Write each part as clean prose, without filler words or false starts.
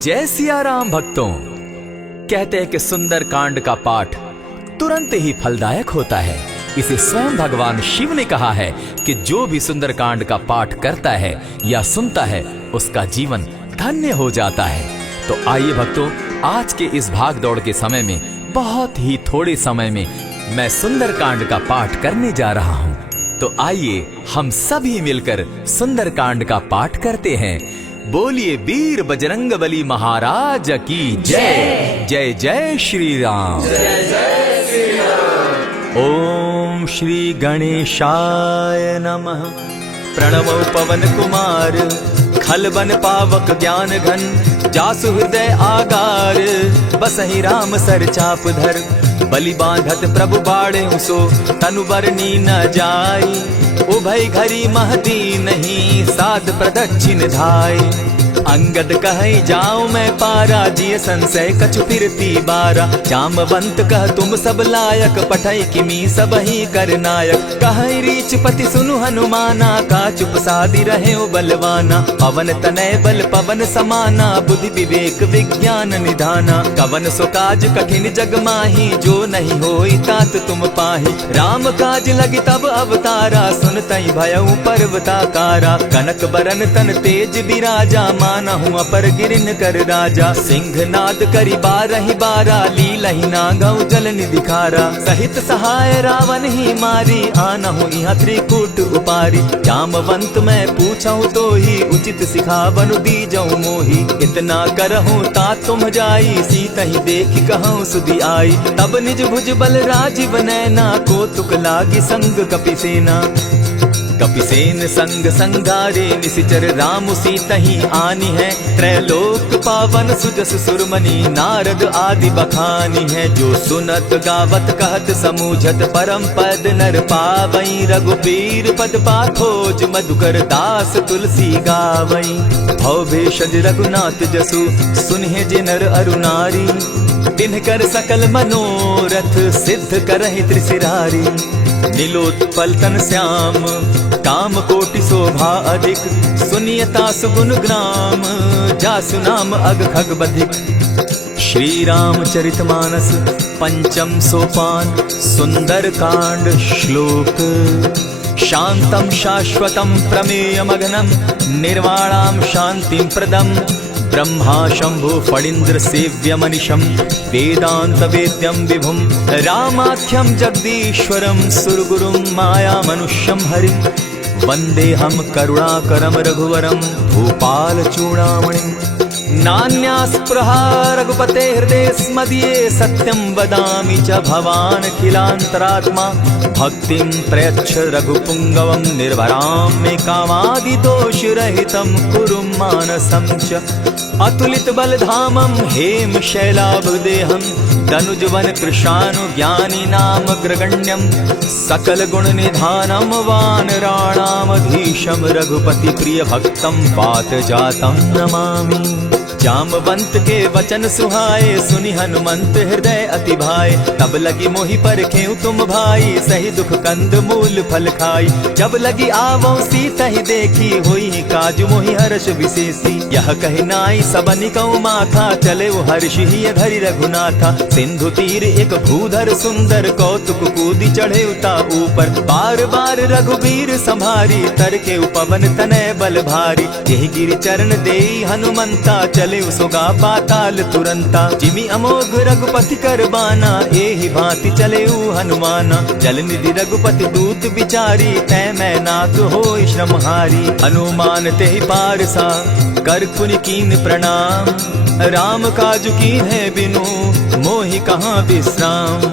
जय सिया राम भक्तों। कहते हैं कि सुंदर कांड का पाठ तुरंत ही फलदायक होता है। इसे स्वयं भगवान शिव ने कहा है कि जो भी सुंदर कांड का पाठ करता है या सुनता है उसका जीवन धन्य हो जाता है। तो आइए भक्तों, आज के इस भाग दौड़ के समय में बहुत ही थोड़े समय में मैं सुंदर कांड का पाठ करने जा रहा हूँ। तो आइए हम सभी मिलकर सुंदर कांड का पाठ करते हैं। बोलिए वीर बजरंगबली महाराज की जय। जय जय श्री राम। जय जय श्री राम। ओम श्री गणेशाय नमः। प्रणवो पवन कुमार खलबन पावक ज्ञान घन जासु हृदय आगार बसहि राम सर चाप धर बलि बांधत प्रभु बाड़े सो तनु बरनी न जाई उभय घरी महदी नहीं साध प्रदक्षिण धाय अंगद कहे जाऊं मैं पारा जिय संशय कछु फिरती बारा जामवंत कह तुम सब लायक पठई किमी सब ही कर नायक कहे रीच पति सुनु हनुमाना का चुप सादी रहे बलवाना पवन तनय बल पवन समाना बुद्धि विवेक विज्ञान निधाना कवन सो काज कठिन जग माही जो नहीं होई तात तुम पाही राम काज लगी तब अवतारा सुन तई भयउ पर्वताकारा कनक बरन तन तेज बिराजा माना हूँ अपर गिरिन कर राजा सिंह नाद करी बारहि बारा लीलहि नागौ जल निधि खारा सहित सहाय रावण ही मारी आना हूँ यहाँ त्रिकूट उपारी जामवंत मैं पूछऊँ तो ही उचित सिखावनु दी जाऊँ मोही इतना करहूँ ता तुम जाई सीता ही देखी कहूँ सुधी आई तब निज भुज बल राजीव नैना को तुक लागी संग कपिसेना कपिसेन संग संगारे निशिचर राम सीता ही आनी है त्रैलोक पावन सुजस सुरमणि नारद आदि बखानी है जो सुनत गावत कहत समूझत परम पद नर पावई रघुबीर पद पाखोज मधुकर दास तुलसी गावई भव भेषज रघुनाथ जसु सुनहि जे नर अरुनारी तिनकर सकल मनोरथ सिद्ध करहि त्रिशिरारी नीलोत्पल तन श्याम काम कोटि शोभा अधिक सुनियता सुगुण ग्राम जासु नाम अग खग बधिक। श्री रामचरितमानस पंचम सोपान सुंदर कांड श्लोक शांतम शाश्वतम प्रमेयमगनम निर्वाणाम शांतिम प्रदम ब्रह्मा शंभु फणीन्द्र सेव्य मनिशम वेदांत वेद्यम विभुम रामाख्यम जगदीश्वरम सुरगुरुम माया मनुष्यम हरिम वंदे हम करुणाकरम रघुवरम भूपाल चूड़ामणिम नान्यास्पृहा रघुपते हृदय स्मदीये सत्यं वदामि च भवान् खिलान्तरात्मा भक्तिं प्रयच्छ रघुपुङ्गवं निर्भरां मे कामादिदोषरहितं कुरु मानसं च अतुलित बलधामं हेम शैलाभदेहं दनुजवन कृशानु ज्ञानी नाम ग्रगण्यं सकल गुण निधानं वानराणामधीशं रघुपति प्रिय भक्तं पात जातं नमामि। जामवंत के वचन सुहाए सुनि हनुमंत हृदय अति भाए तब लगी मोहि परखेउ तुम भाई सही दुख कंद मूल फल खाई जब लगी आवो सीता ही देखी होई काज मोहि हर्ष विशेषी यह कहि नाई सबनि कौ माथा चले वो हर्ष ही धरि रघुनाथा सिंधु तीर एक भूधर सुंदर कौतुक कूदी चढ़े उता ऊपर बार बार रघुबीर संभारी तर के उपवन तनय बल भारी यही गिरि चरण देई हनुमंता चले उसोगा पाताल तुरंता जिमि अमोघ रघुपति कर बाना एहि भांति चले हनुमाना जल निधि रघुपति दूत बिचारी तै मैं नाथ होई श्रमहारी हनुमान तेहि पारसा कर पुनि कीन प्रणाम राम काज कीन है बिनु मोहि कहाँ विश्राम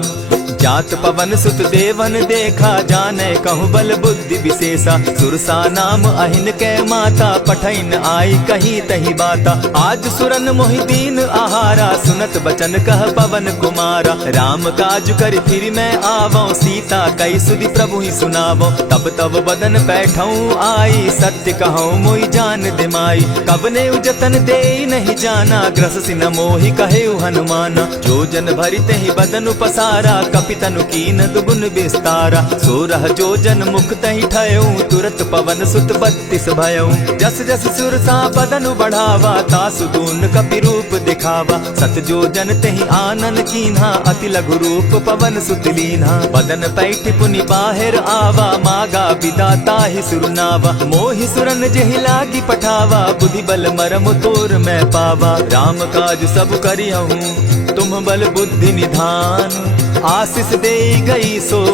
जात पवन सुत देवन देखा जाने कहूँ बल बुद्धि विशेषा सुरसा नाम अहिन के माता पठैन आई कही तही बाता आज सुरन मोहि दीन आहारा सुनत बचन कह पवन कुमारा राम काज कर फिर मैं आवो सीता कई सुधि प्रभु ही सुनावो तब तब बदन बैठऊं आई सत्य कहूँ मोहि जान दिमाई कब ने उजतन दे नहीं जाना ग्रस सिन मोहि कहे हनुमाना जो जन भरित ही बदन पसारा पितनु कीन दुगुन विस्तारा सोरह जो जन मुख तही ठयऊ तुरत पवन सुत 32 भयऊ जस जस सुरसा बदनु बढ़ावा तासु दून कपि रूप देखावा। सत जो जन तेहि आनन कीन्हा, अति लघु रूप पवन सुत लीन्हा। बदन पैठ पुनि बाहिर आवा, मागा विदाता ही सुरनावा। मोहि सुरन जेहि लागी पठावा, बुद्धि बल मरम तोर मैं पावा। राम काज सब करिहूँ, तुम बल बुद्धि निधान। आशीष दे गई सो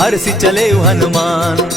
हर्षि चले हनुमान।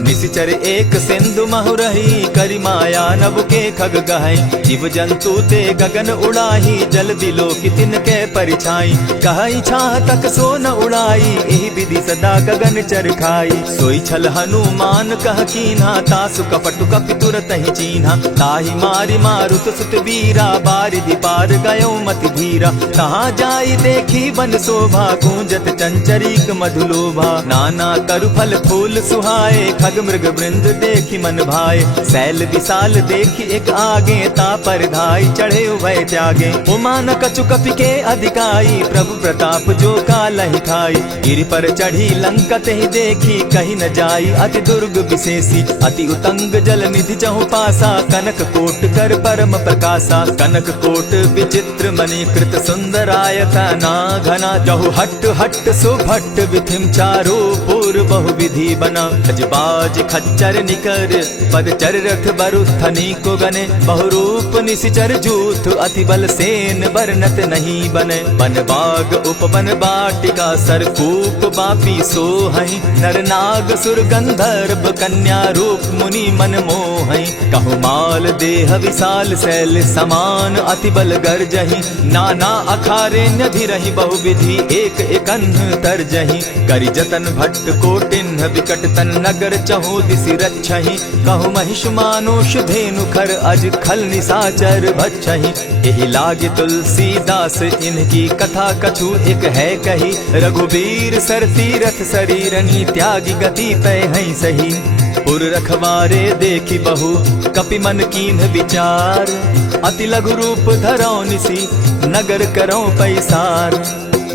निशिचर एक सिंधु महु रही, करि माया नभ के खग गहई। जीव जंतु ते गगन उड़ाही, जल दिलो कि तिनके परिछाई। कहई छाह तक सो न उड़ाई, एहि विधि सदा गगन चर खाई। सोई छल हनुमान कह कीन्हा, तासु कपटु कपि तुरत ही चीन्हा। ताहि मारि मारुत सुत वीरा, बारिधि पार गयो मति धीरा। कहाँ जाई देखी बन शोभा, गूंजत चंचरीक मधुलोभा। नाना तरु फल फूल सुहाए, खग मृग वृंद देखी मन भाए। सैल विशाल देखी एक आगे, ता पर धाई चढ़े उभय त्यागे। उमान कछु कपि के अधिकाई, प्रभु प्रताप जो कालहि खाई। गिरि पर चढ़ी लंका तेहि देखी, कहीं न जाई अति दुर्ग विशेषी। अति उतंग जल निधि चहु पासा, कनक कोट कर परम प्रकाशा। कनक कोट विचित्र मणिकृत सुंदरायता ना घना। जहु हट्ट हट्ट सुभट्ट विधिम चारो पूर्व बहु विधि बना। खजबाज खच्चर निकर पदचर रथ बरुथनी को गने। बहुरूप निशिचर जूथ अति बल सेन बरनत नहीं बने। बन बाग उपवन बाटिका सरकूप बापी सोहई। नर नाग सुर गंधर्व कन्या रूप मुनि मन मोहई। कहु माल देह विशाल शैल समान, अति बल गर्जही। नाना अखारे न्यधिरहि बहुविधि, एक एकन्ह तरजही। करि जतन भट्ट कोटिन्ह विकट तन नगर चहु दिसि रक्षहि। कहु महिष मानुष धेनु खर अज खल निशाचर भक्षहि। एहि लागे तुलसीदास इनकी कथा कछु एक है कही। रघुबीर सर तीरथ शरीरनी, त्यागी गति तय है सही। पुर रखवारे देखी बहु कपि मन कीन्ह विचार। अति लघु रूप धरौ निसी, नगर करौ पैसार।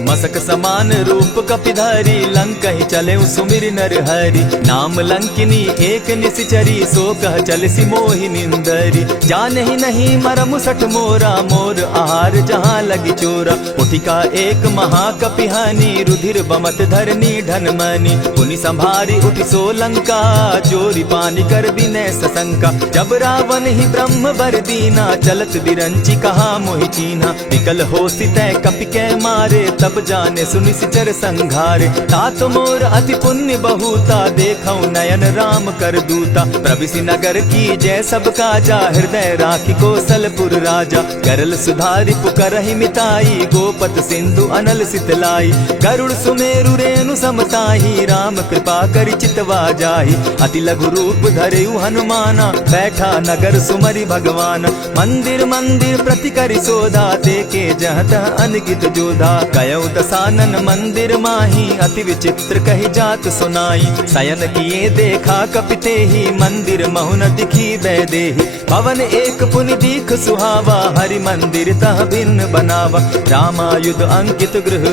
मसक समान रूप कपिधारी, लंकहि चले सुमिर नर हरि। नाम लंकिनी एक निशिचरी, सो कह चल सी मोहि निंदरी। जानहि नहीं मरम सठ मोरा, मोर आहार जहाँ लगी चोरा। उठिका एक महाकपिहानी, रुधिर बमत धरनी ढन मनी। पुनि संभारी उठि सो लंका, जोरी पानी कर विनय सशंका। जब रावण ही ब्रह्म बर दीना, चलत बिरंची कहा मोहि चीन्हा। निकल हो सितै कपि के मारे, तब जाने सुनिशिचर संघारे। तात मोर अति पुण्य बहुता, देखौ नयन राम कर दूता। प्रविशि नगर की जय सब काजा, हृदय राखी कौशलपुर राजा। करल सुधारि पुकरहि मिताई, गोपत सिंधु अनल सितलाई। गरुड़ सुमेरु रेणु समताही, राम कृपा करि चितवा जाहि। अति लघु रूप धरेउ हनुमाना, बैठा नगर सुमरि भगवान। मंदिर मंदिर प्रति करि सोधा, देखे जहत अनगित जोधा। कयौ दसानन मंदिर माही, अति विचित्र कही जात सुनाई। शयन किए देखा कपिते ही, मंदिर महु न दिखी वैदेही। भवन एक पुनि दीख सुहावा, हरि मंदिर तह भिन्न बनावा। रामायुध अंकित गृह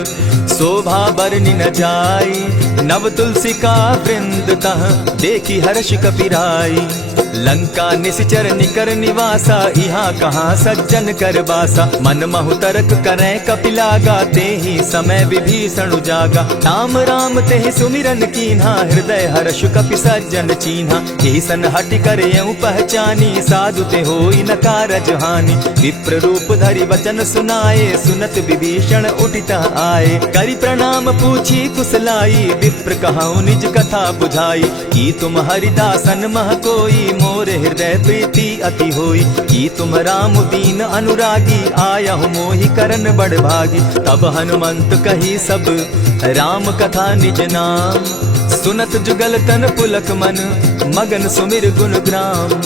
शोभा बरनि न जाई। नव तुलसी का वृंद तह देखी हर्ष कपिराई। लंका निशिचर निकर निवासा, यहाँ कहाँ सज्जन कर बासा। मन महु तरक करे कपिलागा, तेहि समय विभीषण उजागा। राम राम तेहि सुमिरन कीन्हा, हृदय हर्ष कपि सज्जन चीन्हा। ईसन हटि करे पहचानी, साधु ते होई न कारज हानि। विप्र रूप धरि वचन सुनाए, सुनत विभीषण उठित आए। करि प्रणाम पूछी कुशलाई, विप्र कहौ निज कथा बुझाई। की तुम हरिदासन मह कोई, मोरे हृदय प्रीति अति होई। की तुम राम दीन अनुरागी, आयहु मोहि करन बड़ भागी। तब हनुमंत कही सब राम कथा निज नाम, सुनत जुगल तन पुलक मन, मगन सुमिर गुण ग्राम।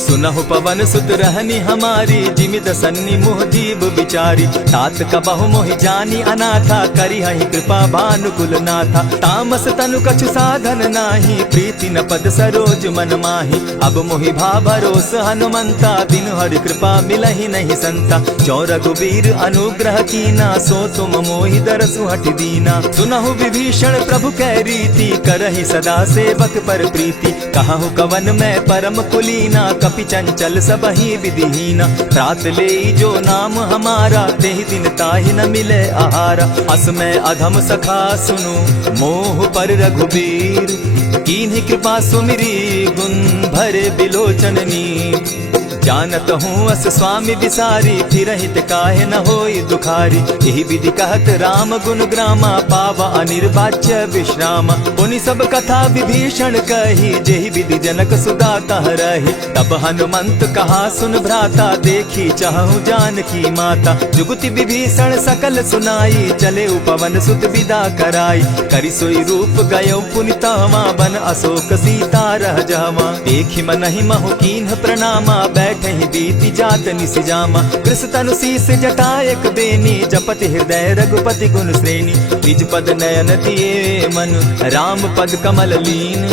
सुनहु पवन सुत रहनी हमारी, जिमित सन्नी मुह जीव विचारी। तात कबहु मोहि जानी अनाथा, करी हहि कृपा भानुकुल नाथा। तामस तनु कछु साधन नाही, प्रीति न पद सरोज मन माही। अब मोहि भा भरोस हनुमंता, बिनु हरि कृपा मिलहि नहीं संता। जो रघुबीर अनुग्रह कीना, सो तुम मोहि दरसु हठि दीना। सुनहु विभीषण प्रभु कै रीति, करहि सदा सेवक पर प्रीति। कहु कवन मैं परम कुलीना, कपि अति चंचल सबहि विधिहीन। त्रात ले जो नाम हमारा, तेहि दिन ताहि न मिले आहारा। अस में अधम सखा सुनु, मोह पर रघुबीर। कीन्ही कृपा सुमिरी, गुण भरे बिलोचन नीर। जानत हूँ अस स्वामी बिसारी, फिर हित काहे न होई दुखारी। यही विधि कहत राम गुण ग्रामा, पावा अनिर्वाच्य विश्राम। पुनि सब कथा विभीषण कही, जेहि विधि जनक सुदा तह रही। तब हनुमंत कहा सुन भ्राता, देखी चाहूँ जानकी माता। जुगति विभीषण सकल सुनाई, चले पवन सुत विदा कराई। करि सोई रूप गयो पुनि तहवा, बन अशोक सीता रह जावा। देखि मनहि महु कीन्ह प्रणामा, बैठहि बीति जात निस जामा। कृष तनु शीस जटायक बेनी, जपति हृदय रघुपति गुण श्रेणी। निज पद नयन दिए मन, राम पद कमल लीन।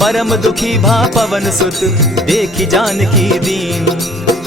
परम दुखी भा पवन सुत, देखि जानकी दीन।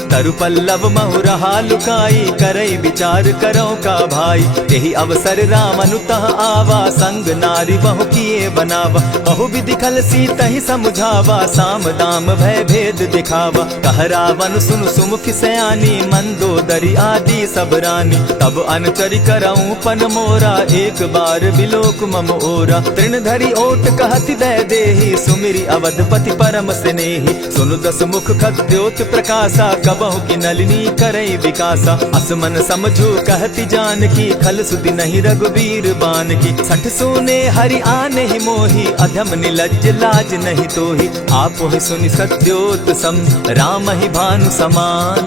तरु पल्लव महु रहा लुकाई, करई विचार करो का भाई। यही अवसर राम अनुतः आवा, संग नारी बहु किए बनावा। बहु विधि खल सीतहि समुझावा, साम दाम भय भेद दिखावा। कह रावण सुन सुमुख सयानी, मंदोदरी आदि सब रानी। तब अनुचरि करऊं पन मोरा, एक बार बिलोक मम ओरा। तृण धरि ओट कहति दय देहि, सुमिरि अवधपति परम स्नेही। सुनु दस मुख खद्योत प्रकाशा, कबहु की नलिनी करई विकासा। असमन समझो कहति जानकी, खल सुधि नहीं रघुबीर बान की। सठ सोने हरि आने ही मोही, अधम निलज्ज लाज नहीं तोही। आपो ही सुनि सत्योत सम, राम ही भानु समान।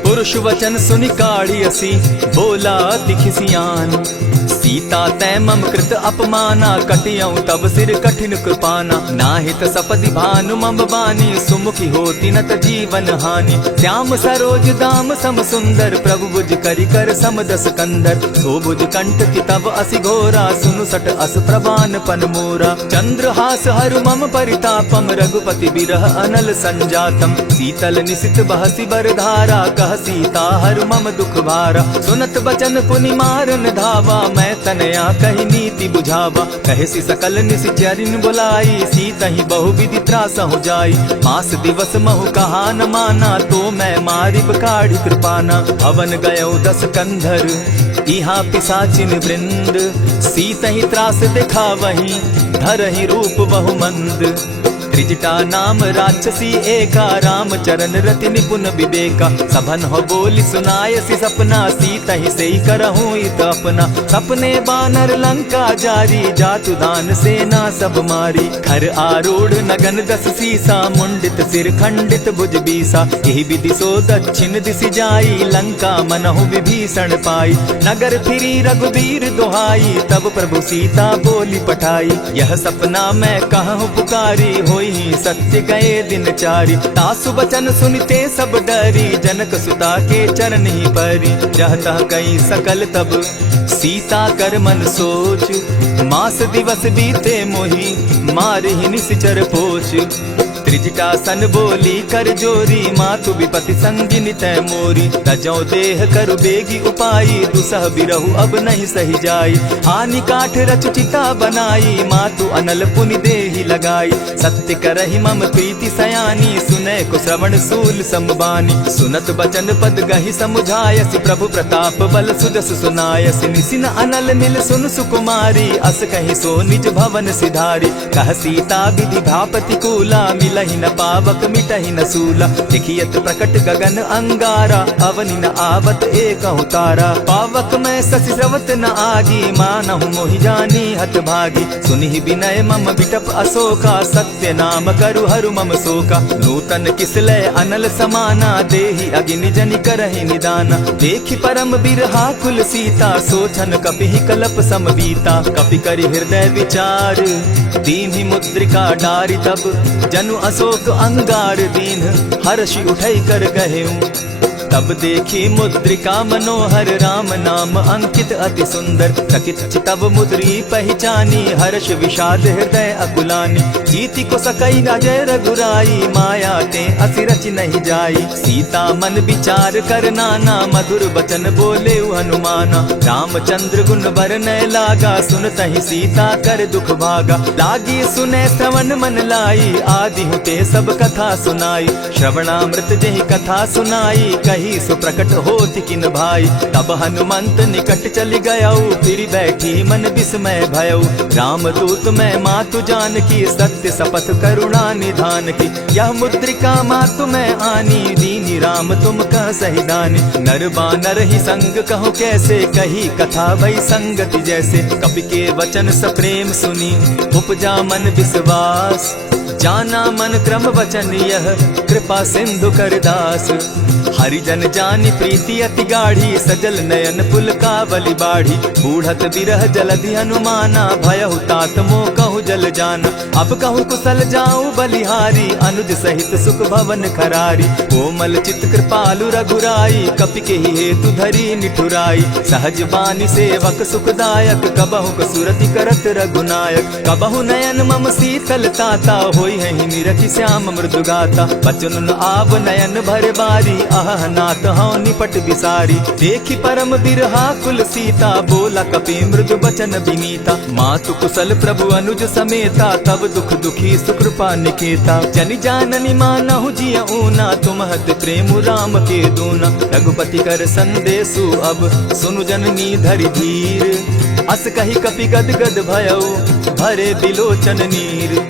पुरुष वचन सुनि काढ़ियसी, बोला अति खिसियान। सीता तै मम कृत अपमाना, कटियऊं तब सिर कठिन कृपाना। नाहित सपदि भानु मम बानी, सुमुखी होती न त जीवन हानि। श्याम सरोज दाम सम सुंदर, प्रभु बुझ करि कर सम दस कंधर। सो बुझ कंठ की तब असि घोरा, सुनु सट अस प्रवान पन मोरा। चंद्रहास हरु मम परितापम, रघुपति बिरह अनल संजातम। शीतल निशित बहसी बरधारा, कह सीता हरु मम दुख भारा। सुनत बचन पुनि मारन धावा, मैं तनया कही नीति बुझावा। कहसी सकल निशिचरिन बुलाई, सीतहि बहु विधि त्रास हो जाई। मास दिवस महु कहा न माना, तो मैं मारिब काढ़ी कृपाना। हवन गयो 10 कंधर, इहा पिशाचिन वृंद। सीतहि त्रास दिखावहि, धरहि रूप बहु मंद। त्रिजटा नाम राक्षसी एका, राम चरण रति निपुण विवेका। सभन हो बोली सुनायसी सपना, सीतहि सेई करहूँ इत अपना। सपने बानर लंका जारी, जातु दान सेना सब मारी। खर आरूढ़ नगन 10 सीसा, मुंडित सिर खंडित भुज बीसा। यही विधि सो दक्षिण दिशि जाई, लंका मनहु विभीषण पाई। नगर फिरी रघुबीर दुहाई, तब प्रभु सीता बोली पठाई। यह सपना मैं कहूँ पुकारी, होई सत्य गए दिन चारी। तासु बचन सुनते सब डरी, जनक सुता के चरण ही परी। जहता कई सकल तब, सीता कर मन सोच। मास दिवस बीते मोही, मारहि निश्चर पोछ। त्रिजटा सन बोली कर जोरी, मातु विपति संगिनी तै मोरी। तजौ देह करु बेगी उपाई, दुसह बिरहु अब नहीं सही जाई। हानि काठ रच चिता बनाई, मातु अनल पुनि देहि लगाई। सत्य करहि मम प्रीति सयानी, सुनै को श्रवण सूल संबानी। सुनत बचन पद गहि समुझायसि, प्रभु प्रताप बल सुजस सुनायसि। निसिन अनल नील सुन सुकुमारी, अस कहि सो निज भवन सिधारी। कह सीता विधि भापति कूला, मिलहि न पावक मिटहि न सूला। देखियत प्रकट गगन अंगारा, अवनि न आवत एकहु तारा। पावक मैं शशि स्रवत न आगी, मानहु मोहि जानी हत भागी। सुनिहि विनय मम बिटप अशोका, सत्य नाम करु हरु मम शोका। नूतन किसलय अनल समाना, देहि अगिनि जनि करहि निदाना। देखि परम बिरहा कुल सीता, सोचन कपिहि कलप सम बीता। कपि करि हृदय विचार, दीन्हि मुद्रिका डारि तब। जनु अशोक अंगार दीन, हर्षि उठै कर गहेऊ। तब देखी मुद्रिका मनोहर राम नाम अंकित अति सुंदर। चकित चितव मुद्री पहचानी हर्ष विषाद हृदय अकुलानी। जीति को सकई न जय रघुराई माया ते असि रच नहीं जाई। सीता मन विचार कर नाना मधुर बचन बोले हनुमाना। रामचंद्र गुण बरनय लागा सुनतहि सीता कर दुख भागा। लागी सुने श्रवण मन लाई आदि हुते सब कथा सुनाई। श्रवणामृत जेहि कथा सुनाई कही सो प्रकट होति किन भाई। तब हनुमंत निकट चली गयऊ फिर बैठी मन विस्मय भयऊ। राम दूत मैं मातु जान की सत्य शपथ करुणा निधान की। यह मुद्रिका मातु मैं आनी दीनी राम तुम कह सही दानी। नर बानर ही संग कहो कैसे कही कथा भई संगति जैसे। कपि के वचन सप्रेम सुनी उपजा मन विश्वास। जाना मन क्रम वचन यह कृपा सिंधु कर दास। हरिजन जानी प्रीति अति गाढ़ी सजल नयन पुलकावली बाढ़ी। बूढ़त बिरह जलधि हनुमाना भयहु तात मोह कहु जल जाना। अब कहु कुशल जाऊं बलिहारी अनुज सहित सुख भवन खरारी। कोमल चित कृपालु रघुराई कपि के ही हेतु धरी निठुराई। सहज बानी सेवक सुखदायक कबहु कसुरति करत रघुनायक। कबहु नयन मम शीतल ताता होई है निरखि श्याम मृदु गाता। बचन आव नयन भर बारी अह नाथ हौ निपट बिसारी। देखी परम बिरहा कुल सीता बोला कपि मृदु बचन विनीता। मातु कुशल प्रभु अनुज समेता तब दुख दुखी सुकृपा निकेता। जनि जाननी मानहु जिय ऊना तुम हत प्रेम राम के दूना। रघुपति कर संदेशु अब सुनु जननी धरि धीर। अस कही कपि गद गद भयऊ भरे बिलोचन नीर।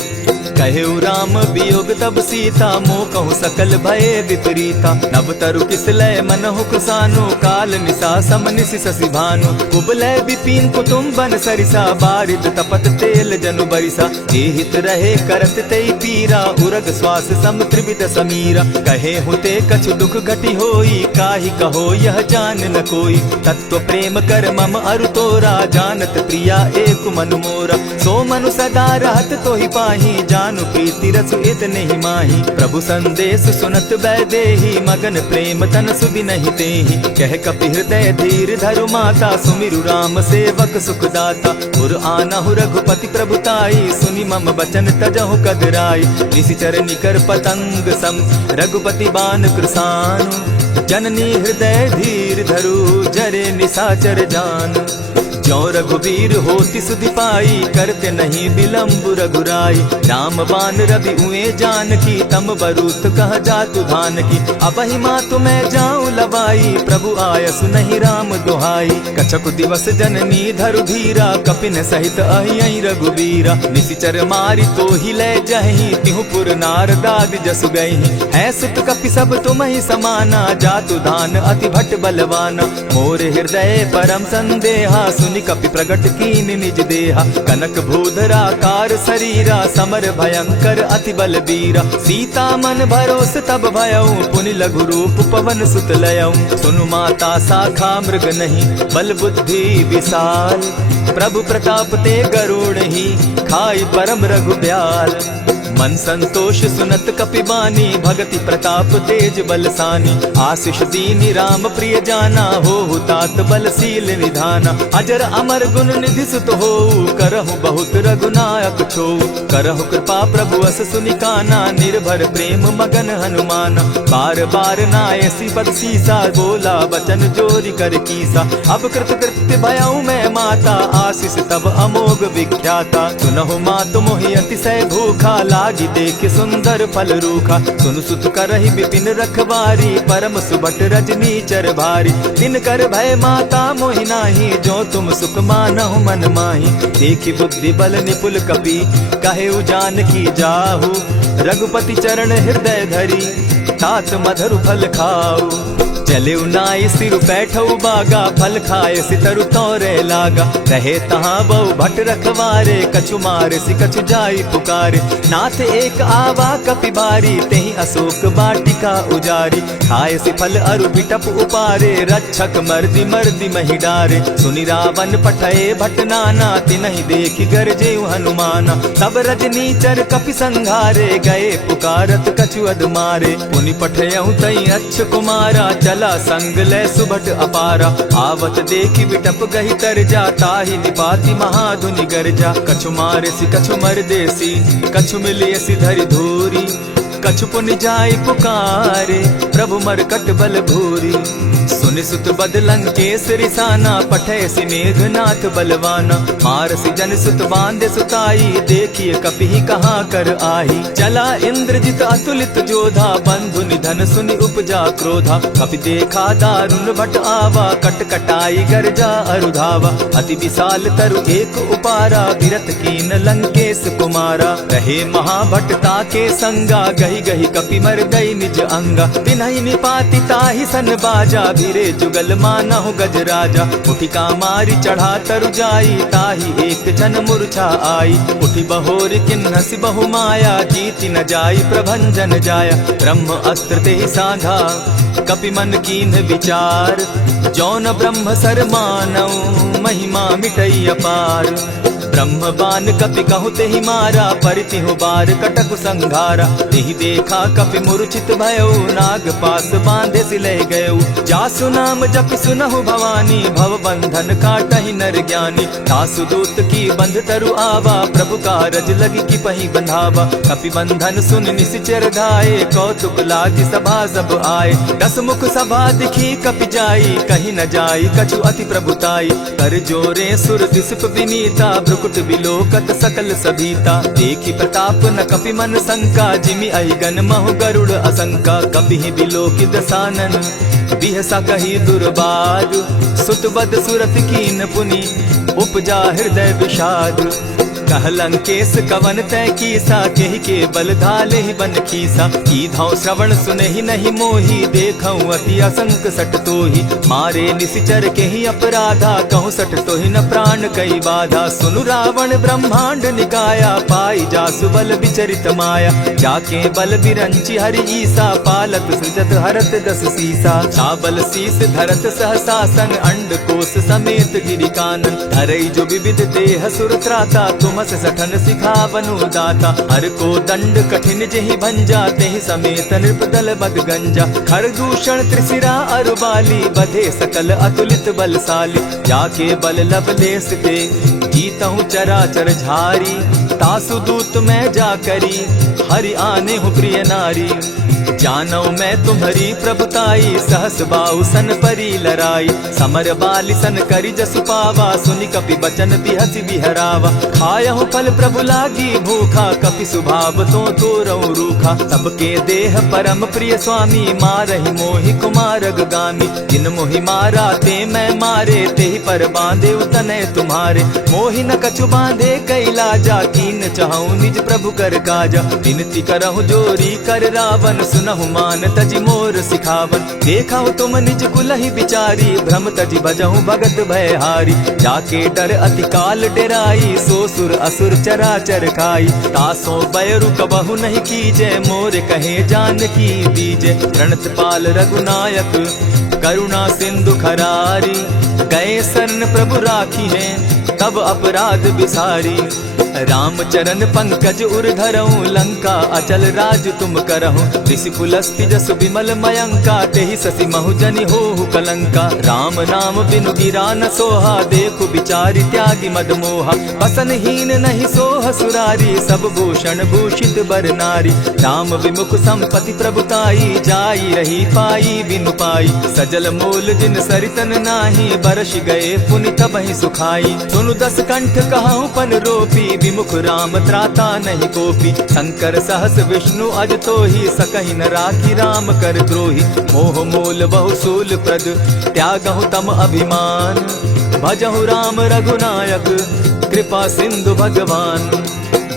कहेउ राम वियोग तब सीता मोह कहूँ सकल भये विपरीता। नव तरु किस लय मनहु कुसानु काल निशा सम निशि शशि भानु। कुबलय विपिन कुटुम्बन सरिसा बारिद तपत तेल जनु बरिसा। जेहित रहे करत तेई पीरा उरग श्वास सम त्रिविध समीरा। कहे हुते कछु दुख घटी होई काहि कहो यह जान न कोई। तत्व प्रेम कर मम अरु तोरा जानत प्रिया एक मनु मोरा। सो मनु सदा रहत तो ही पाही जानु प्रीति रसु इतने ही माही। प्रभु संदेश सुनत बैदेही मगन प्रेम तन सुधि नहीं तेहि। कह कपि हृदय धीर धरु माता सुमिरु राम सेवक सुखदाता। उर आनहु रघुपति प्रभुताई सुनि मम बचन तजहु कदराई। निशिचर निकर पतंग सम रघुपति बान कृसानु। जननी हृदय धीर धरु जरे निशाचर जान। ज्यों रघुवीर होति सुधि पाई करते नहीं विलम्ब रघुराई। राम बान रवि उए जान की तम बरूत कह जातु धान की। अब ही मातु मैं जाऊं लवाई प्रभु आयसु नहीं राम दुहाई। कछक दिवस जननी धरु धीरा कपिन सहित अहि रघुबीरा। निशिचर मारी तो ही ले जहि तिहु पुर नार दाद जसु गई। है सुत कपि सब तुम ही समाना जातु धान अति भट बलवाना। मोर हृदय परम संदेहा सुनि कपि प्रगट कीन निज देहा। कनक भूधरा कार शरीरा समर भयंकर अति बल बीरा। सीता मन भरोस तब भयऊ पुनि लघु रूप पवन सुत लयऊ। सुनु माता शाखा मृग नहीं बल बुद्धि विशाल। प्रभु प्रताप ते गरुड़ ही खाई परम रघु ब्याल। मन संतोष सुनत कपि बानी भगति प्रताप तेज बलसानी। आशीष दीनी राम प्रिय जाना हो तात बलशील निधाना। अजर अमर गुण निधि सुत हो करहु बहुत रघुनायक छो। करहु कृपा प्रभु अस सुनिकाना निर्भर प्रेम मगन हनुमाना। बार बार नायसी पद सीसा बोला बचन जोरी कर कीसा। अब कृत कृत्य भयऊ मैं माता आशीष तब अमोघ विख्याता। सुनहु मातु मोहि अतिशय भूखा लागी देख सुंदर फल रूखा। सुन सुत करहि विपिन रखवारी परम सुबट रजनी चर भारी। दिन कर भय माता मोहि नाही जो तुम सुख मानहु मन माही। देखी बुद्धि बल निपुल कपि कहेउ जानकी जाहु। रघुपति चरण हृदय धरी तात मधुर फल खाऊ। चले नाई सिर बैठऊ बागा फल खाए सितरु तोरे लागा। रहे तहाँ बहु भट रखवारे कछु मारे सि कछु जाई पुकारे। नाथ एक आवा कपि बारी तेहि अशोक बाटिका उजारी। खाए सि फल अरु बिटप उपारे रक्षक मर्दि मर्दि महि डारे। सुनि रावण पठये भट नाना तिनहि देखि गरजेउ हनुमाना। तब रजनीचर कपि संघारे गए पुकारत कछु अध मारे। पुनि पठयउ तई अक्ष कुमारा चल चला संग ले सुभट अपारा। आवत देखी बिटप गही तर जा, ताहि निपाति महाधुनि गर्जा। कछु मारे सी कछु मर देसी, कछु मिलिए सी धरि धूरी। कछु पुनि जाय पुकारे, प्रभु मरकट बल भूरी। सुनि सुत बद लंकेश रिसाना, पठे सी मेघनाथ बलवाना। मारसी जन सुत बांधे सुताई, देखिए कपि कहाँ कर आही। चला इंद्रजित अतुलित जोधा, बंधु निधन सुनि उपजा क्रोधा। कपि देखा दारुण भट आवा, कट कटाई गर्जा अरुधावा। अति विशाल तरु एक उपारा, विरत कीन लंकेश कुमारा। रहे महाभट्टा के संगा, गही गही कपि मर गई निज अंगा। बिनहि निपाति ताहि सन बाजा, भीरे जुगल मानहु गज राजा। उठिका मारी चढ़ा तरु जाई, ताहि एक जन मूर्छा आई। उठि बहोर किन्हसि बहु माया, जीति न जाई प्रभंजन जाया। ब्रह्म अस्त्र तेहि साधा, कपि मन कीन्ह विचार। जौन ब्रह्म सर मानऊ, महिमा मिटई अपार। ब्रह्म बान कपि कहु तेहि मारा, परितिहु बार कटक संघारा। तेहि देखा कपि मूर्छित भयउ, नाग पास बांधे सिलह गयउ। जासु नाम जपि सुनहु भवानी, भव बंधन काटहि नर ज्ञानी। तासु दूत की बंध तरु आवा, प्रभु कारज लगी की पही बंधावा। कपि बंधन सुन निसिचर धाये, कौतुक लागी सभा सब आए। दस मुख सभा दिखी कपि जाई, कहीं न जाई कछु अति प्रभुताई। कर जोरे सुर दिसप विनीता, कुट बिलोकत सकल सभीता। देखी प्रताप न कपि मन शंका, जिमि अहिगन महु गरुड़ असंका। कपि बिलोकि दसानन, बिहसा कही दुर्बाद। सुत बद सुरत कीन पुनि, उपजा हृदय विषाद। कह लंकेश कवन तय कीसा, केहि के बल धाले ही बन खीसा। कीधौ श्रवण सुने ही नहीं मोही, देखऊं अति असंक सट तोही। मारे निसिचर केहि अपराधा, कहूँ सट तोहि न प्राण कई बाधा। सुनु रावण ब्रह्मांड निकाया, पाई जासु बल विचरित माया। जाके बल बिरंची हरि ईसा, पालत सृजत हरत दस सीसा। चाबल शीस धरत सहसासन, अंड कोश समेत गिरि कानन। धरई जो विविध देह सुर त्राता, तुम सठन सिखावनु दाता। हर को दंड कठिन जेहि भंजा, तेहि समेत नृपदल बद गंजा। खरदूषण त्रिशिरा अरुबाली, बधे सकल अतुलित बलशाली। जाके बल लवलेस ते, जीतहु चराचर झारी। तासु दूत मैं जा करी, हरि आने हूँ प्रिय नारी। जानो मैं तुम्हारी प्रभुताई, सहस बाहु सन परी लराई। समर बाली सन करि जसु पावा, सुनि कपि बचन बिहसि बिहरावा। खायहु फल प्रभु लागी भूखा, कपि सुभाव तो तोरहु रूखा। सबके देह परम प्रिय स्वामी, मारहि मोहि कुमारग गामी। जिन मोहि मारा ते मैं मारे, तेहि पर बांधे उतने तुम्हारे। मोहि न कछु बांधे कैलाजा, कीन चाहूं निज प्रभु कर काजा। विनती करहु जोरी कर रावण, सुनहु मान तजि मोर सिखावन। देखहु तुम निज कुलहि बिचारी, भ्रम तजि भजहु भगत भयहारी। जाके डर अति काल डेराई, सो सुर असुर चराचर खाई। तासो बैरु कबहु नहीं कीजे, मोर कहे जानकी दीजे। प्रणत पाल रघुनायक, करुणा सिंधु खरारी। गए शरण प्रभु राखी है, तब अपराध बिसारी। राम चरण पंकज उर धरऊं, लंका अचल राज तुम करहूं। ऋषि पुलस्ति जस विमल मयंका, तेहि ससि महु जनि होहु कलंका। राम नाम बिनु गिरा न सोहा, देखु बिचारी त्यागी मद मोहा। बसन हीन नहीं सोह सुरारी, सब भूषण भूषित बर नारी। राम विमुख संपति प्रभुताई, जाई रही पाई बिनु पाई। सजल मोल जिन सरितन नाही, बरस गए पुनि तबहि सुखाई। सुनु दस कंठ कहूं पन रोपी, विमुख राम त्राता नहीं कोपी। शंकर सहस विष्णु अज तोहि, सकहि न राखी राम कर द्रोही। मोह मोल बहु सूल प्रद, त्यागहु तम अभिमान। भजहु राम रघुनायक, कृपा सिंधु भगवान।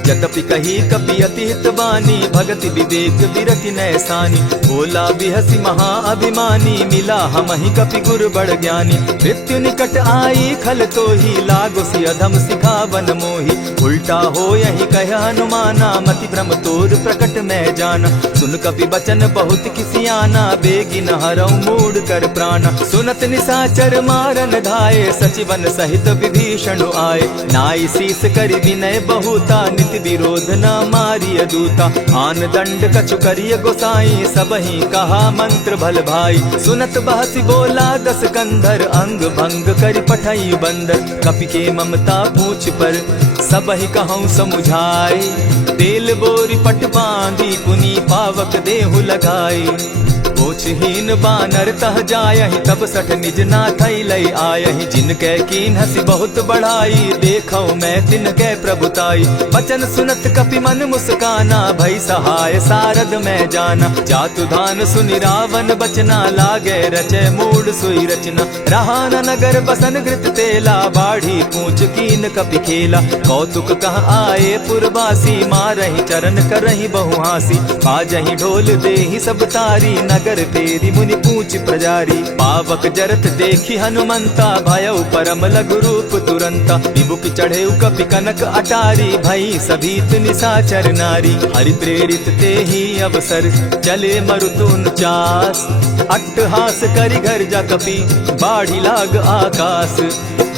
यद्यपि कही कपि अति हितवानी, भगति विवेक विरति नैसानी। बोला बिहसी महा अभिमानी, मिला हमहि कपि गुर बड़ ज्ञानी। मृत्यु निकट आई खल तोहि, लागो सि अधम सिखावन मोहि। उल्टा हो यही कह हनुमाना, मति भ्रम तोर प्रकट मैं जाना। सुन कपि बचन बहुत किसियाना, बेगी न हरऊ मूड कर प्राणा। सुनत निसाचर मारन धाये, सचिवन सहित विभीषण आए। नाई शीस करि विनय बहुता, नित अति विरोध न मारिय दूता। आन दंड कछु करिय गोसाई, सबहि कहा मंत्र भल भाई। सुनत बहसी बोला दस कंधर, अंग भंग करि पठई बंदर। कपि के ममता पूछ पर, सबहि कहूँ समुझाए। तेल बोरी पट बांधी, पुनि पावक देहु लगाई। पूछहीन बानर तह जायहि, तब सठ निज नाथई लई आयहि। जिनके कीन हसी बहुत बढ़ाई, देखौ मैं तिनके प्रभुताई। बचन सुनत कपि मन मुस्काना, भई सहाय सारद मैं जाना। जातु धान सुनि रावण बचना, लागे रचे मूड सोई रचना। रहा न नगर बसन घृत तेला, बाढ़ी पूछ कीन कपि खेला। कौतुक कह आए पुरवासी, मारहि चरण करहि बहु हासी। बाजहि ढोल देहि सब तारी, नगर तेरी मुनि पूछ प्रजारी। पावक जरत देखी हनुमंता, भयउ परम लघु रूप तुरंता। विमुख चढ़े कपि कनक अटारी, भई सभीत निशाचर नारी। हरि प्रेरित ते ही अवसर, चले मरुतुन चास। अट्टहास करि घर जा कपि, बाढ़ी लाग आकाश।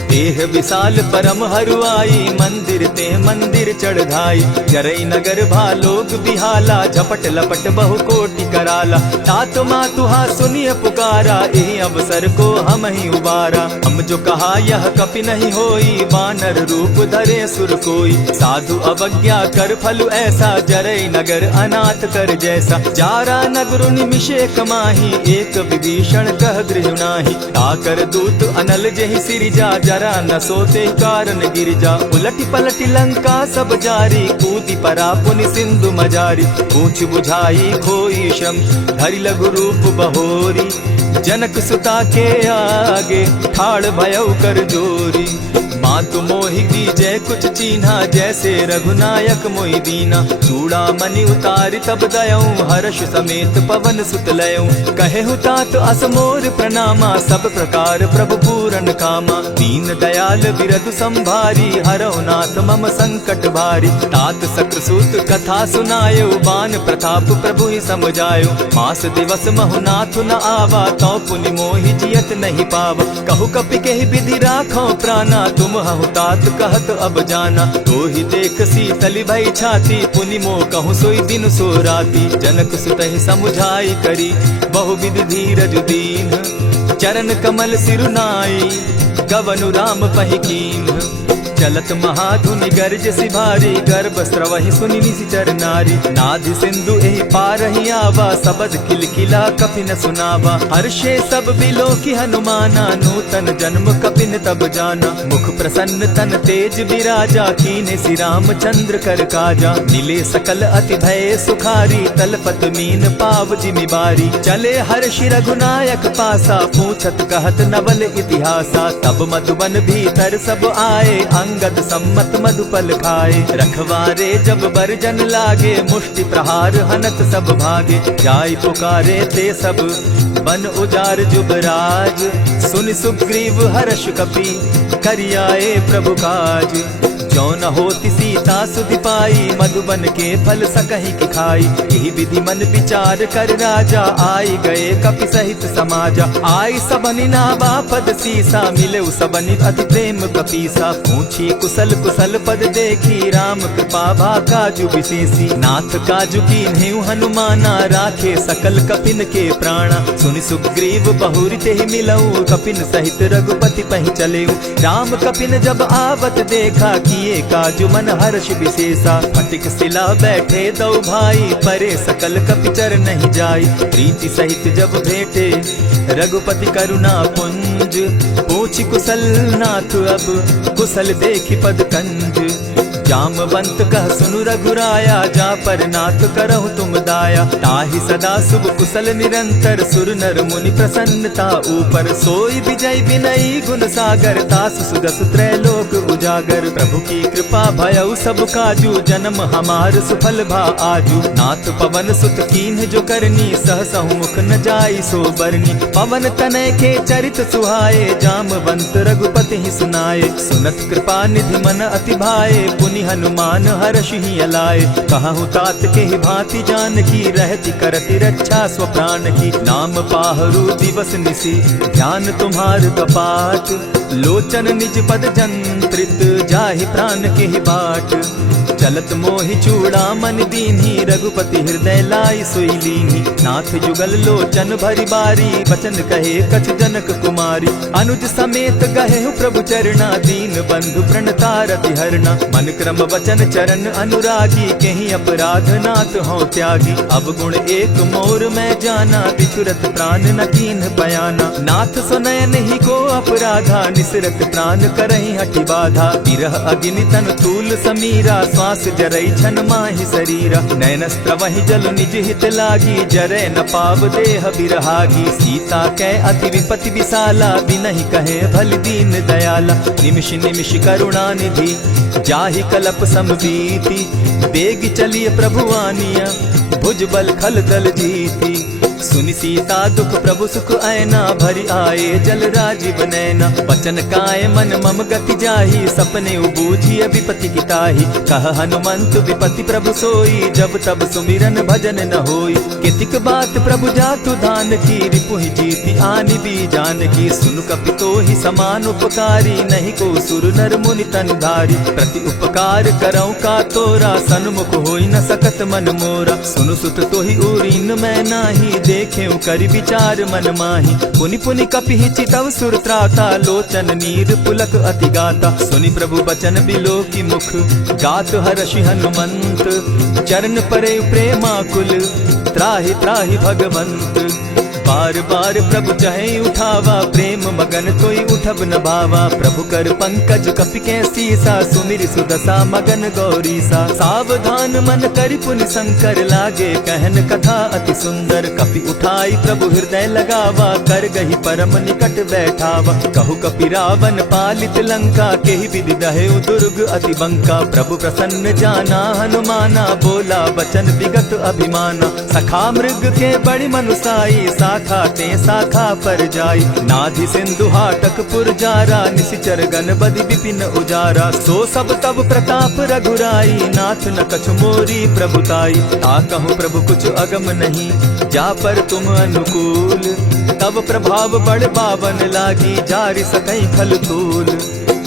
देह विशाल परम हरुआई, मंदिर ते मंदिर चढ़ाई। जरई नगर भालोग बिहाला, झपट लपट बहु कोटि कराला। तात मातुहा सुनिय पुकारा, एहि अवसर को हम ही उबारा। हम जो कहा यह कपि नहीं होई, बानर रूप धरे सुर कोई। साधु अवज्ञा कर फल ऐसा, जरई नगर अनाथ कर जैसा। जारा नगर निमिषे कमाही, एक विभीषण कह गृह नाही। ताकर दूत अनल जेहि सिरिजा, जरा न सोते कारण गिरिजा। उलटी पलटी लंका सब जारी, कूदी परा पुनि सिंधु मजारी। पूछ बुझाई खोई श्रम, धरि लघु रूप बहोरी। जनक सुता के आगे, ठाड़ भयउ कर जोरी। मातु मोहि दीजै कुछ चीन्हा, जैसे रघुनायक मोहि दीना। चूड़ा मणि उतारि तब दयऊं, हर्ष समेत पवन सुत लयऊं। कहेहु तात असमोर प्रणामा, सब प्रकार प्रभु पूरन कामा। दीन दयाल बिरधु संभारी, हरौ नाथ मम संकट भारी। तात सक्रसूत कथा सुनायो, बान प्रताप प्रभु ही समझायो। मास दिवस महु नाथ न आवा, तौ पुनि मोहि जियत नहीं पावा। कहु कपि केहि विधि राखो प्राणा, तुम हहु तात कहत अब जाना। तो ही देख शीतली भई छाती, पुनि मो कहूँ सोई दिन सो राती। जनक सुतहि समुझाई करी, बहु विधि धीरज दीन। चरण कमल सिरुनाई, गवनु राम पहि कीन्ह। चलत महाधुनि गर्ज सिभारी, गर्भ स्रवहि सुनि निशिचर नारी। नादि सिंधु एहि पारहि आवा, सबद किलकिला कपि न सुनावा। हर्षे सब बिलोकी हनुमाना, नूतन जन्म कपिन तब जाना। मुख प्रसन्न तन तेज विराजा, कीने श्री रामचंद्र कर काजा। मिले सकल अति भय सुखारी, तलपत मीन पाव जिमि बारी। चले हर्षि रघुनायक पासा, पूछत कहत नवल इतिहासा। तब मधुबन भीतर सब आए, अंगद सम्मत मधुपल खाए। रखवारे जब बरजन लागे, मुष्टि प्रहार हनत सब भागे। जाय पुकारे ते सब, बन उजार जुबराज। सुनि सुग्रीव हर्ष कपि, करियाए प्रभु काज। जो न होती सीता सुधि पाई, मधुबन के फल सकहि की खाई। यही विधि मन विचार कर राजा, आई गए कपि सहित समाजा। आई सबनि नावा पद सीसा, मिले सबनि अति प्रेम कपीसा। पूछी कुशल कुशल पद देखी, राम कृपा भा काजु विशेषी। नाथ काजु कीन्हेउ हनुमाना, राखे सकल कपिन के प्राणा। सुनि सुग्रीव बहुरि तेहि मिलऊ, कपिन सहित रघुपति पहि चलेऊ। राम कपिन जब आवत देखा, किए काजु मन हर्ष विशेषा। फटिक शिला बैठे दो भाई, परे सकल कपिचर नहीं जाई। प्रीति सहित जब भेटे, रघुपति करुणा पुंज। पूछि कुशल नाथ अब, कुशल देखि पद कंज। जामवंत कह सुनु रघुराया, जा पर नाथ करहु तुम दाया। ताहि सदा शुभ कुशल निरंतर, सुर नर मुनि प्रसन्नता ऊपर। सोई विजय विनयी गुण सागर, तास सुदस त्रैलोक उजागर। प्रभु की कृपा भयउ सब काजू, जन्म हमार सुफल भा आजू। नाथ पवन सुत कीन्ह जो करनी, सहसहु मुख न जाई सो बरनी। पवन तनय के चरित सुहाए, जामवंत रघुपति ही सुनाए। सुनत कृपा निधि मन अति भाए, पुनि हनुमान हर्ष ही अलाए। कहूँ तात के ही भांति जान की, रहती करती रक्षा स्व प्राण की। नाम पाहरु दिवस निसी, ध्यान तुम्हार कपाट। लोचन निज पद जंत्रित, जाहि प्राण के ही बाट। चलत मोहि चूड़ामन दीन्ही, रघुपति हृदय लाई सोई लीन्ही। नाथ जुगल लोचन भरी बारी, बचन कहे कछ जनक कुमारी। अनुज समेत गहे प्रभु चरणा, दीन बंधु प्रणतारति हरना। मन क्रम वचन चरण अनुरागी, कहीं अपराध नाथ हो त्यागी। अब गुण एक मोर मैं जाना, बिछुरत प्राण न कीन्ह पयाना। नाथ सुनयन ही को अपराधा, निसरत प्राण करहि हठि बाधा। विरह अग्नि तन तूल समीरा, श्वास जरई छन माहि शरीरा। नयनस्त्र वहि जल निज हित लागी, जरै न पाव देह बिरहागी। सीता कै अति विपति विशाला, बिनहि कहे भल दीन दयाला। निमिष निमिष करुणा निधि, जाहि कलप समबीति। बेग चलिए प्रभु आनिया, भुज बल खल दल जीती। सुनि सीता दुख प्रभु सुख ऐना, भरी आए जल राजीव नैना। बचन काय मन मम गति जाही, सपने बूझिय विपति किताही। कह हनुमंत विपति प्रभु सोई, जब तब सुमिरन भजन न होई। कितिक बात प्रभु जातु धान की, रिपुहि जीति आनि भी जान की। सुनु कपितो ही समान उपकारी, नहीं को सुर नर मुनि तन धारी। प्रति उपकार करऊं का तोरा, सन्मुख होई न सकत मन मोरा। सुनु सुत तोहि उरीन मैं नाही, देखे करि विचार मन माही। पुनि पुनि कपिहि चितव सुर त्राता, लोचन नीर पुलक अति गाता। सुनि प्रभु बचन बिलो की मुख, गात हर्षि हनुमंत। चरण परे प्रेमाकुल, त्राहि त्राहि भगवंत। बार बार प्रभु चहे उठावा, प्रेम मगन तोई उठब न भावा। प्रभु कर पंकज कपि के सीसा, सुमिर सुदशा मगन गौरीसा। सावधान मन करि पुनि शंकर, लागे कहन कथा अति सुंदर। कपि उठाई प्रभु हृदय लगावा, कर गही परम निकट बैठावा। कहु कपि रावण पालित लंका, केहि विधि दहेउ दुर्ग अति बंका। प्रभु प्रसन्न जाना हनुमाना, बोला बचन विगत अभिमाना। सखा मृग के बड़ी मनुसाई, शाखा ते शाखा पर जाई। नाधि सिंधु हाटक पुर जारा, निशिचर गण बदि विपिन उजारा। सो सब तब प्रताप रघुराई, नाथ न कछु मोरी प्रभुताई। ताकहु प्रभु कुछ अगम नहीं, जा पर तुम अनुकूल। तब प्रभाव बड़ पावन लागी, जारि सकई खल तूल।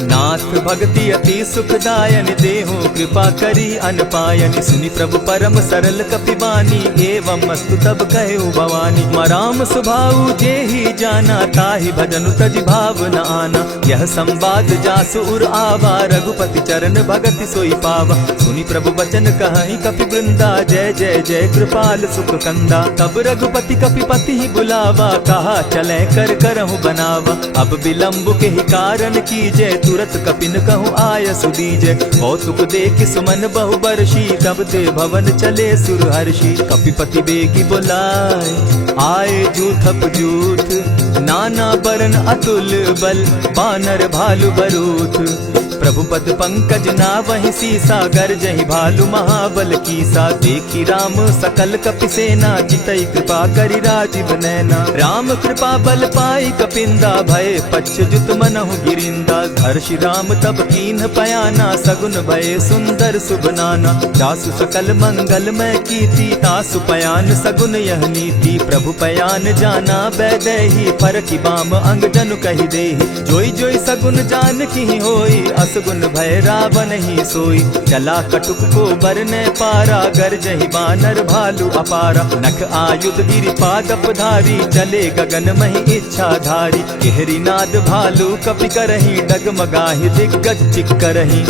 नाथ भक्ति अति सुखदायन, देहु कृपा करी अनपायन। सुनि प्रभु परम सरल कपिबानी, एवं मस्तु तब कहु भवानी। मराम सुभाऊ जेहि जाना, ताहि भजन तज भाव न आना। यह संवाद जासु उर आवा, रघुपति चरण भगति सोई पावा। सुनि प्रभु बचन कहि कपि वृंदा, जय जय जय कृपाल सुख कंदा। तब रघुपति कपिपति ही बुलावा, कहा चले कर करहु बनावा। अब विलंब के ही कारण कीजय, तुरत कपिन कहूँ आय सुदीजय। कौतुक देख सुमन बहु बरसी, तब ते भवन चले सुर हर्षि। कपिपति बेगी बुलाए, आए जूथप जूथ। नाना बरन अतुल बल, बानर भालु बरूथ। प्रभु पद पंकज नावहि सीसा, गरजहि भालु महाबल कीसा। देखी राम सकल कपि सेना, चितई कृपा करि राजीव नैना। राम कृपा बल पाई कपिंदा, भय पच्युत मनहु गिरिंदा। हर्षि राम तब कीन्ह पयाना, सगुन भय सुंदर शुभ नाना। जासु सकल मंगल मैं कीर्ति, तासु पयान सगुन यह नीति। प्रभु पयान जाना बैदेही, फरकि बाम अंग जनु कहि देहि। जोई जोई सगुन जान की होई, असगुन भय रावण ही सोई। चला कटुक को बरने पारा, गरजहि बानर भालु अपारा। नख आयुध गिरि पादप धारी, चले गगन महि इच्छा धारी। केहरी नाद भालु कपि करहि, डगमगाहि दिग्गज चिक्करहि।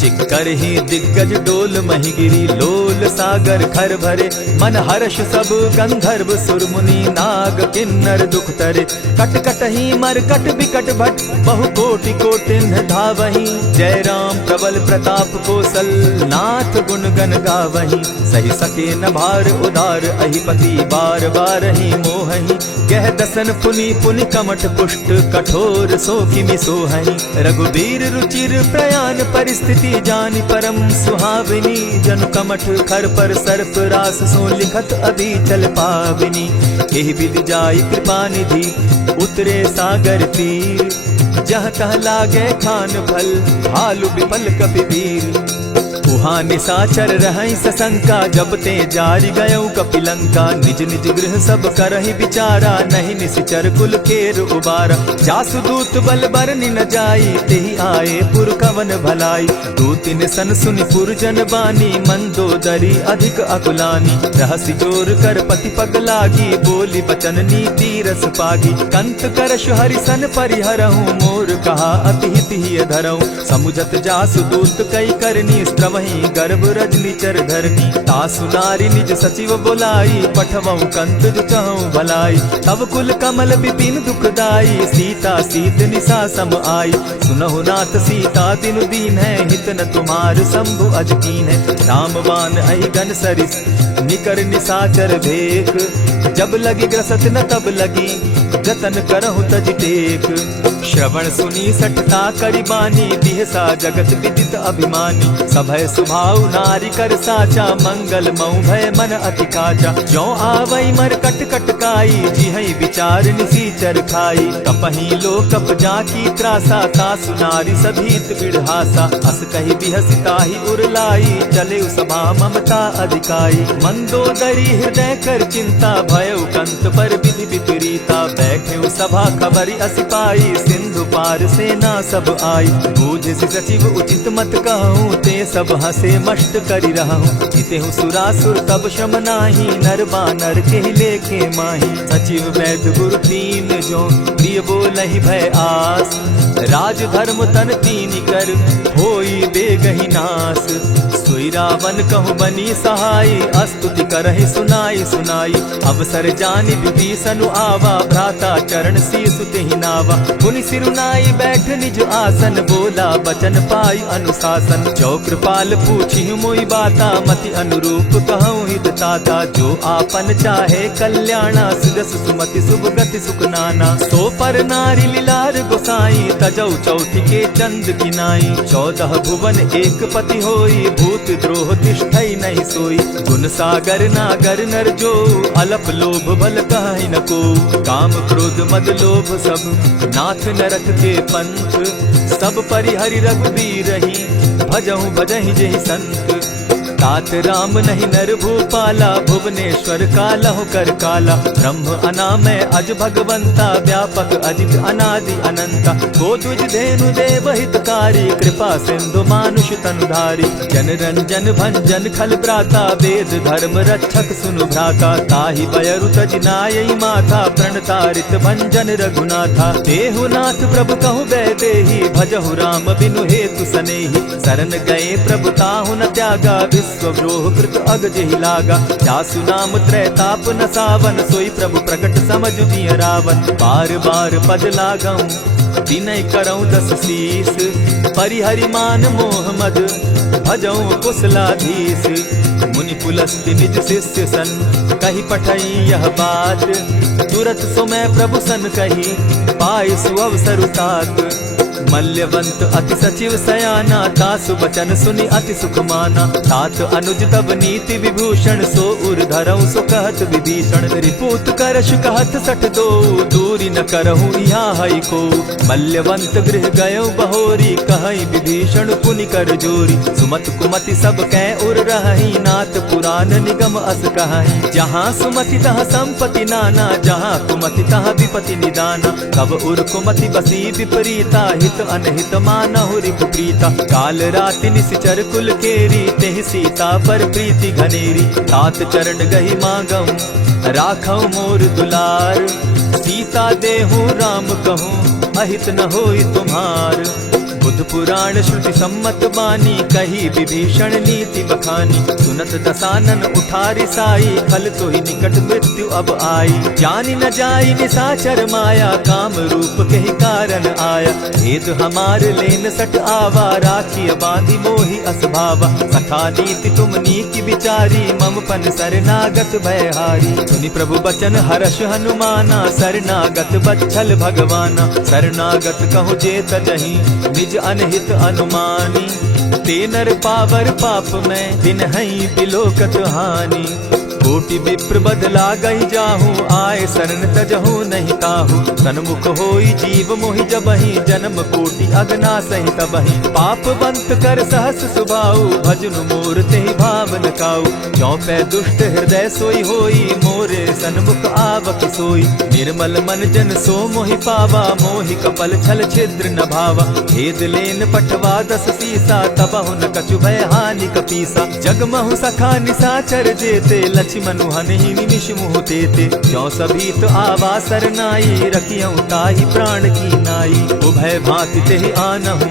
चिक्करहि दिग्गज डोल महि गिरी, लोल सागर खर भरे। मन हर्ष सब गंधर्व सुर मुनि, नाग किन्नर दुख तरे। कट कटहि मरकट बिकट भट, बहु कोटि कोटिन्ह धावहि। जय राम प्रबल प्रताप कौशल, नाथ गुण गण गावहि। सही सके न भार उदार, अहिपति बार बार ही मोहहि। कह दसन पुनि पुनि कमठ पुष्ट, कठोर सो किमि सोहहि। रघुबीर रुचिर प्रयाण परिस्थिति, जानि परम सुहाविनी। जनु कमठ खर पर सर्प रास, सो लिखत अभी चल पाविनी। एहि विधि जाई कृपा निधि, उतरे सागर तीर। जह तह लागे खान भल, भालु विफल कपि वीर। उहाँ निसाचर रहई सशंका, जब ते जारी गयऊ कपिलंका। निज निज गृह सब करहि विचारा, नहीं निशिचर कुल केर उबारा। जासु दूत बल बरनि न जाई, तेहि आए पुर कवन भलाई। दूतिन सन सुनि पुरजन बानी, मंदोदरी अधिक अकुलानी। रहसि जोर कर पति पग लागी, बोली बचन नीति रस पागी। कंत करश हरिसन परिहरहूँ, मोर कहा अति हित ही धरऊँ। समुझत जासु दूत कई करनी, स्त्रवहि गर्भ रजनी चर धरनी। तासु नारी निज सचिव बोलाई, पठवऊँ कंत जो चहऊँ भलाई। तब कुल कमल विपिन दुखदाई, सीता सीत निसा सम आई। सुनहु नाथ सीता दिनु दीन है, हित न तुम्हार शंभु अजकीन है। रामवान अहि गन सरिस निकर निसाचर भेक, जब लगी ग्रसत न तब लगी जतन करहु तज टेक। श्रवण सुनी सठता करिबानी, बिहसा जगत विदित अभिमानी। सभय सुभाव नारी कर साचा, मंगल मऊ भय मन अति काचा। जो आवई मर कट कट काई, जिहई विचार निसीचर खाई। कपही लो कप जाकी त्रासा, तासु नारी सभीत बिढ़ासा। अस कही बिहसिता ही उरलाई, चले सभा ममता अधिकाई। मंदोदरी हृदय कर चिंता, भयउ कंत पर विधि विपरीता। बैठे सभा खबरी असी पाई, सिंधु पार सेना सब आई। बूझ सचिव उचित मत कहूँ, ते सब हंसे मष्ट करि रहूँ। जितेहु सुरासुर तब श्रम नाही, नर बानर के लेखे माही। सचिव वैद्य गुरु तीन जो, प्रिय बोलहि भय आस। राज धर्म तन तीन कर, होई बेगहि नास। सोई रावण कहु बनी सहाय, अस्तुति करहि सुनाई सुनाई। अवसर जानि विभीषण आवा, भ्राता चरण शीसु तेहि नावा। मुनि सिरुनाई बैठ निज आसन, बोला बचन पाई अनुशासन। जो कृपाल पूछि मोई बाता, मति अनुरूप कहूँ हित ताता। जो आपन चाहे कल्याणा, सुजस सुमति शुभ गति सुख नाना। सो पर नारी लीलार गोसाई, तजौ चौथि के चंद किनाई। 14 भुवन एक पति होई, भूत द्रोह तिष्ठई नहीं सोई। गुण सागर नागर नर जो, अलप लोभ बल कहि न को। काम क्रोध मद लोभ सब, नाथ नरक के पंथ। सब परिहरि रघुबीरहि, भजहु भजहि जेहि संत। तात राम नहीं नर भूपाला, भुवनेश्वर कालहु कर काला। ब्रह्म अनामय अज भगवंता, व्यापक अजित अनादि अनंता। को तुझ धेनु देव हितकारी, कृपा सिंधु मानुष तनुधारी। जन रंजन भंजन खल प्राता, वेद धर्म रक्षक सुनु भ्राता। ताहि बयरु तज नायई माथा, प्रणतारित भंजन रघुनाथा। देहु नाथ प्रभु कहु बैदेही, भजहु राम बिनु हेतु सनेही। शरण गए प्रभु ताहु न त्यागा, विश्वद्रोह कृत अग जेहि लागा। जासु नाम त्रैताप न सावन, सोई प्रभु प्रकट समझ जिय रावण। बार बार पद लागऊं, विनय करऊं 10 शीस। परिहरि मान मोह मद, भजऊं कुशलाधीश। मुनि पुलस्त्य निज शिष्य सन, कही पठई यह बात। तुरत सो मैं प्रभु सन कही, पाई सुअवसर तात। मल्यवंत अति सचिव सयाना, तासु बचन सुनि अति सुख माना। तात अनुज तब नीति विभूषण, सो उर धरऊं सो कहत विभीषण। रिपुत करश कहत सठ दो, दूरी न करहूँ यहाँ हई को। मल्यवंत गृह गयो बहोरी, कहई विभीषण पुनि कर जोरी। सुमत कुमति सब कै उर रहई, नाथ पुराण निगम अस कहई। जहाँ सुमति तहाँ संपत्ति नाना, जहाँ कुमति तहाँ विपति निदाना। कब उर कुमति बसी विपरीता, हित अनहित मानहु रिपु प्रीता। काल राति निशिचर कुल केरी, तेहि सीता पर प्रीति घनेरी। तात चरण गहि मांगऊं, राखऊं मोर दुलार। सीता देहु राम कहूँ, अहित न होई तुम्हार। बुध पुराण श्रुति सम्मत बानी, कही विभीषण नीति बखानी। सुनत दसानन उठारी साई, खल तो ही निकट मृत्यु अब आई। जानी न जाई निसाचर माया, काम रूप के ही कारण आया। भेद हमार लेन सट आवा, राखी बांधी मोहि असभावा। सखा नीति तुम नीति विचारी, मम पन शरणागत भयहारी। सुनि प्रभु बचन हर्ष हनुमाना, शरणागत बच्छल भगवाना। शरणागत कहु जे तजहि, निज अनहित अनुमानी। ते नर पावर पाप में, दिन हई बिलोकत हानि। कोटि विप्र बदला गई जाहू, आए शरण तजहू नहीं ताहू। सन्मुख होई जीव मोहि जबहि, जन्म कोटि अगना सहि तबहि। पाप बंत कर सहस सुभाऊ, भजनु मोर तेहि भावन काऊ। क्यों पै दुष्ट हृदय सोई होई, मोरे सन्मुख आवक सोई। निर्मल मन जन सो मोहि पावा, मोहि कपल छल छिद्र न भावा। भेद लेन पठवा 10 सीसा, तबहु न कछु भय हानि कपीसा। जगमहु सखा निसाचर जेते, लक्ष्मण हनहि निमिष मुह तेते। क्यों सभीत आवा सरनाई, रखियौ ताहि प्राण की नाई। उभय भांति तेहि आनहु,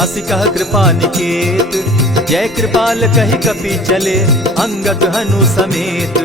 हसी कह कृपा निकेत। जय कृपाल कहि कपि चले, अंगद हनु समेत।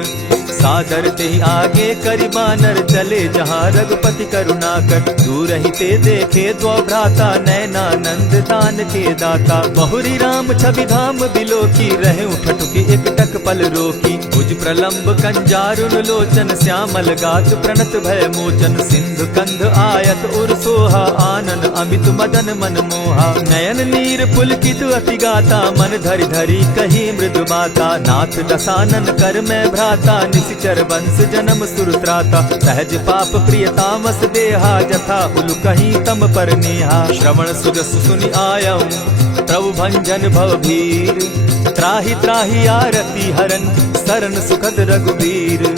सादर तेहि आगे करि बानर, चले जहाँ रघुपति करुणाकर। दूर ही ते देखे द्वौ भ्राता, नैनानंद दान के दाता। बहुरी राम छवि धाम बिलोकी, रहे ठठुकी एक टक पल रोकी। भुज प्रलंब कंजारुन लोचन, श्यामल गात प्रणत भय मोचन। सिंधु कंध आयत उर सोहा, आनन अमित मदन मन मोहा। नयन नीर पुलकित अति गाता, मन धरि धरि कही मृदु बाता। नाथ दसानन कर मैं भ्राता, निशिचर वंश जन्म सुरत्राता। सहज पाप प्रिय तामस देहा, जथा उलु कहीं तम पर नेहा। श्रवण सुजस सुनि आयऊ, प्रभु भंजन भव भीर। त्राहि त्राहि आरती हरन, सरन सुखद रघुबीर।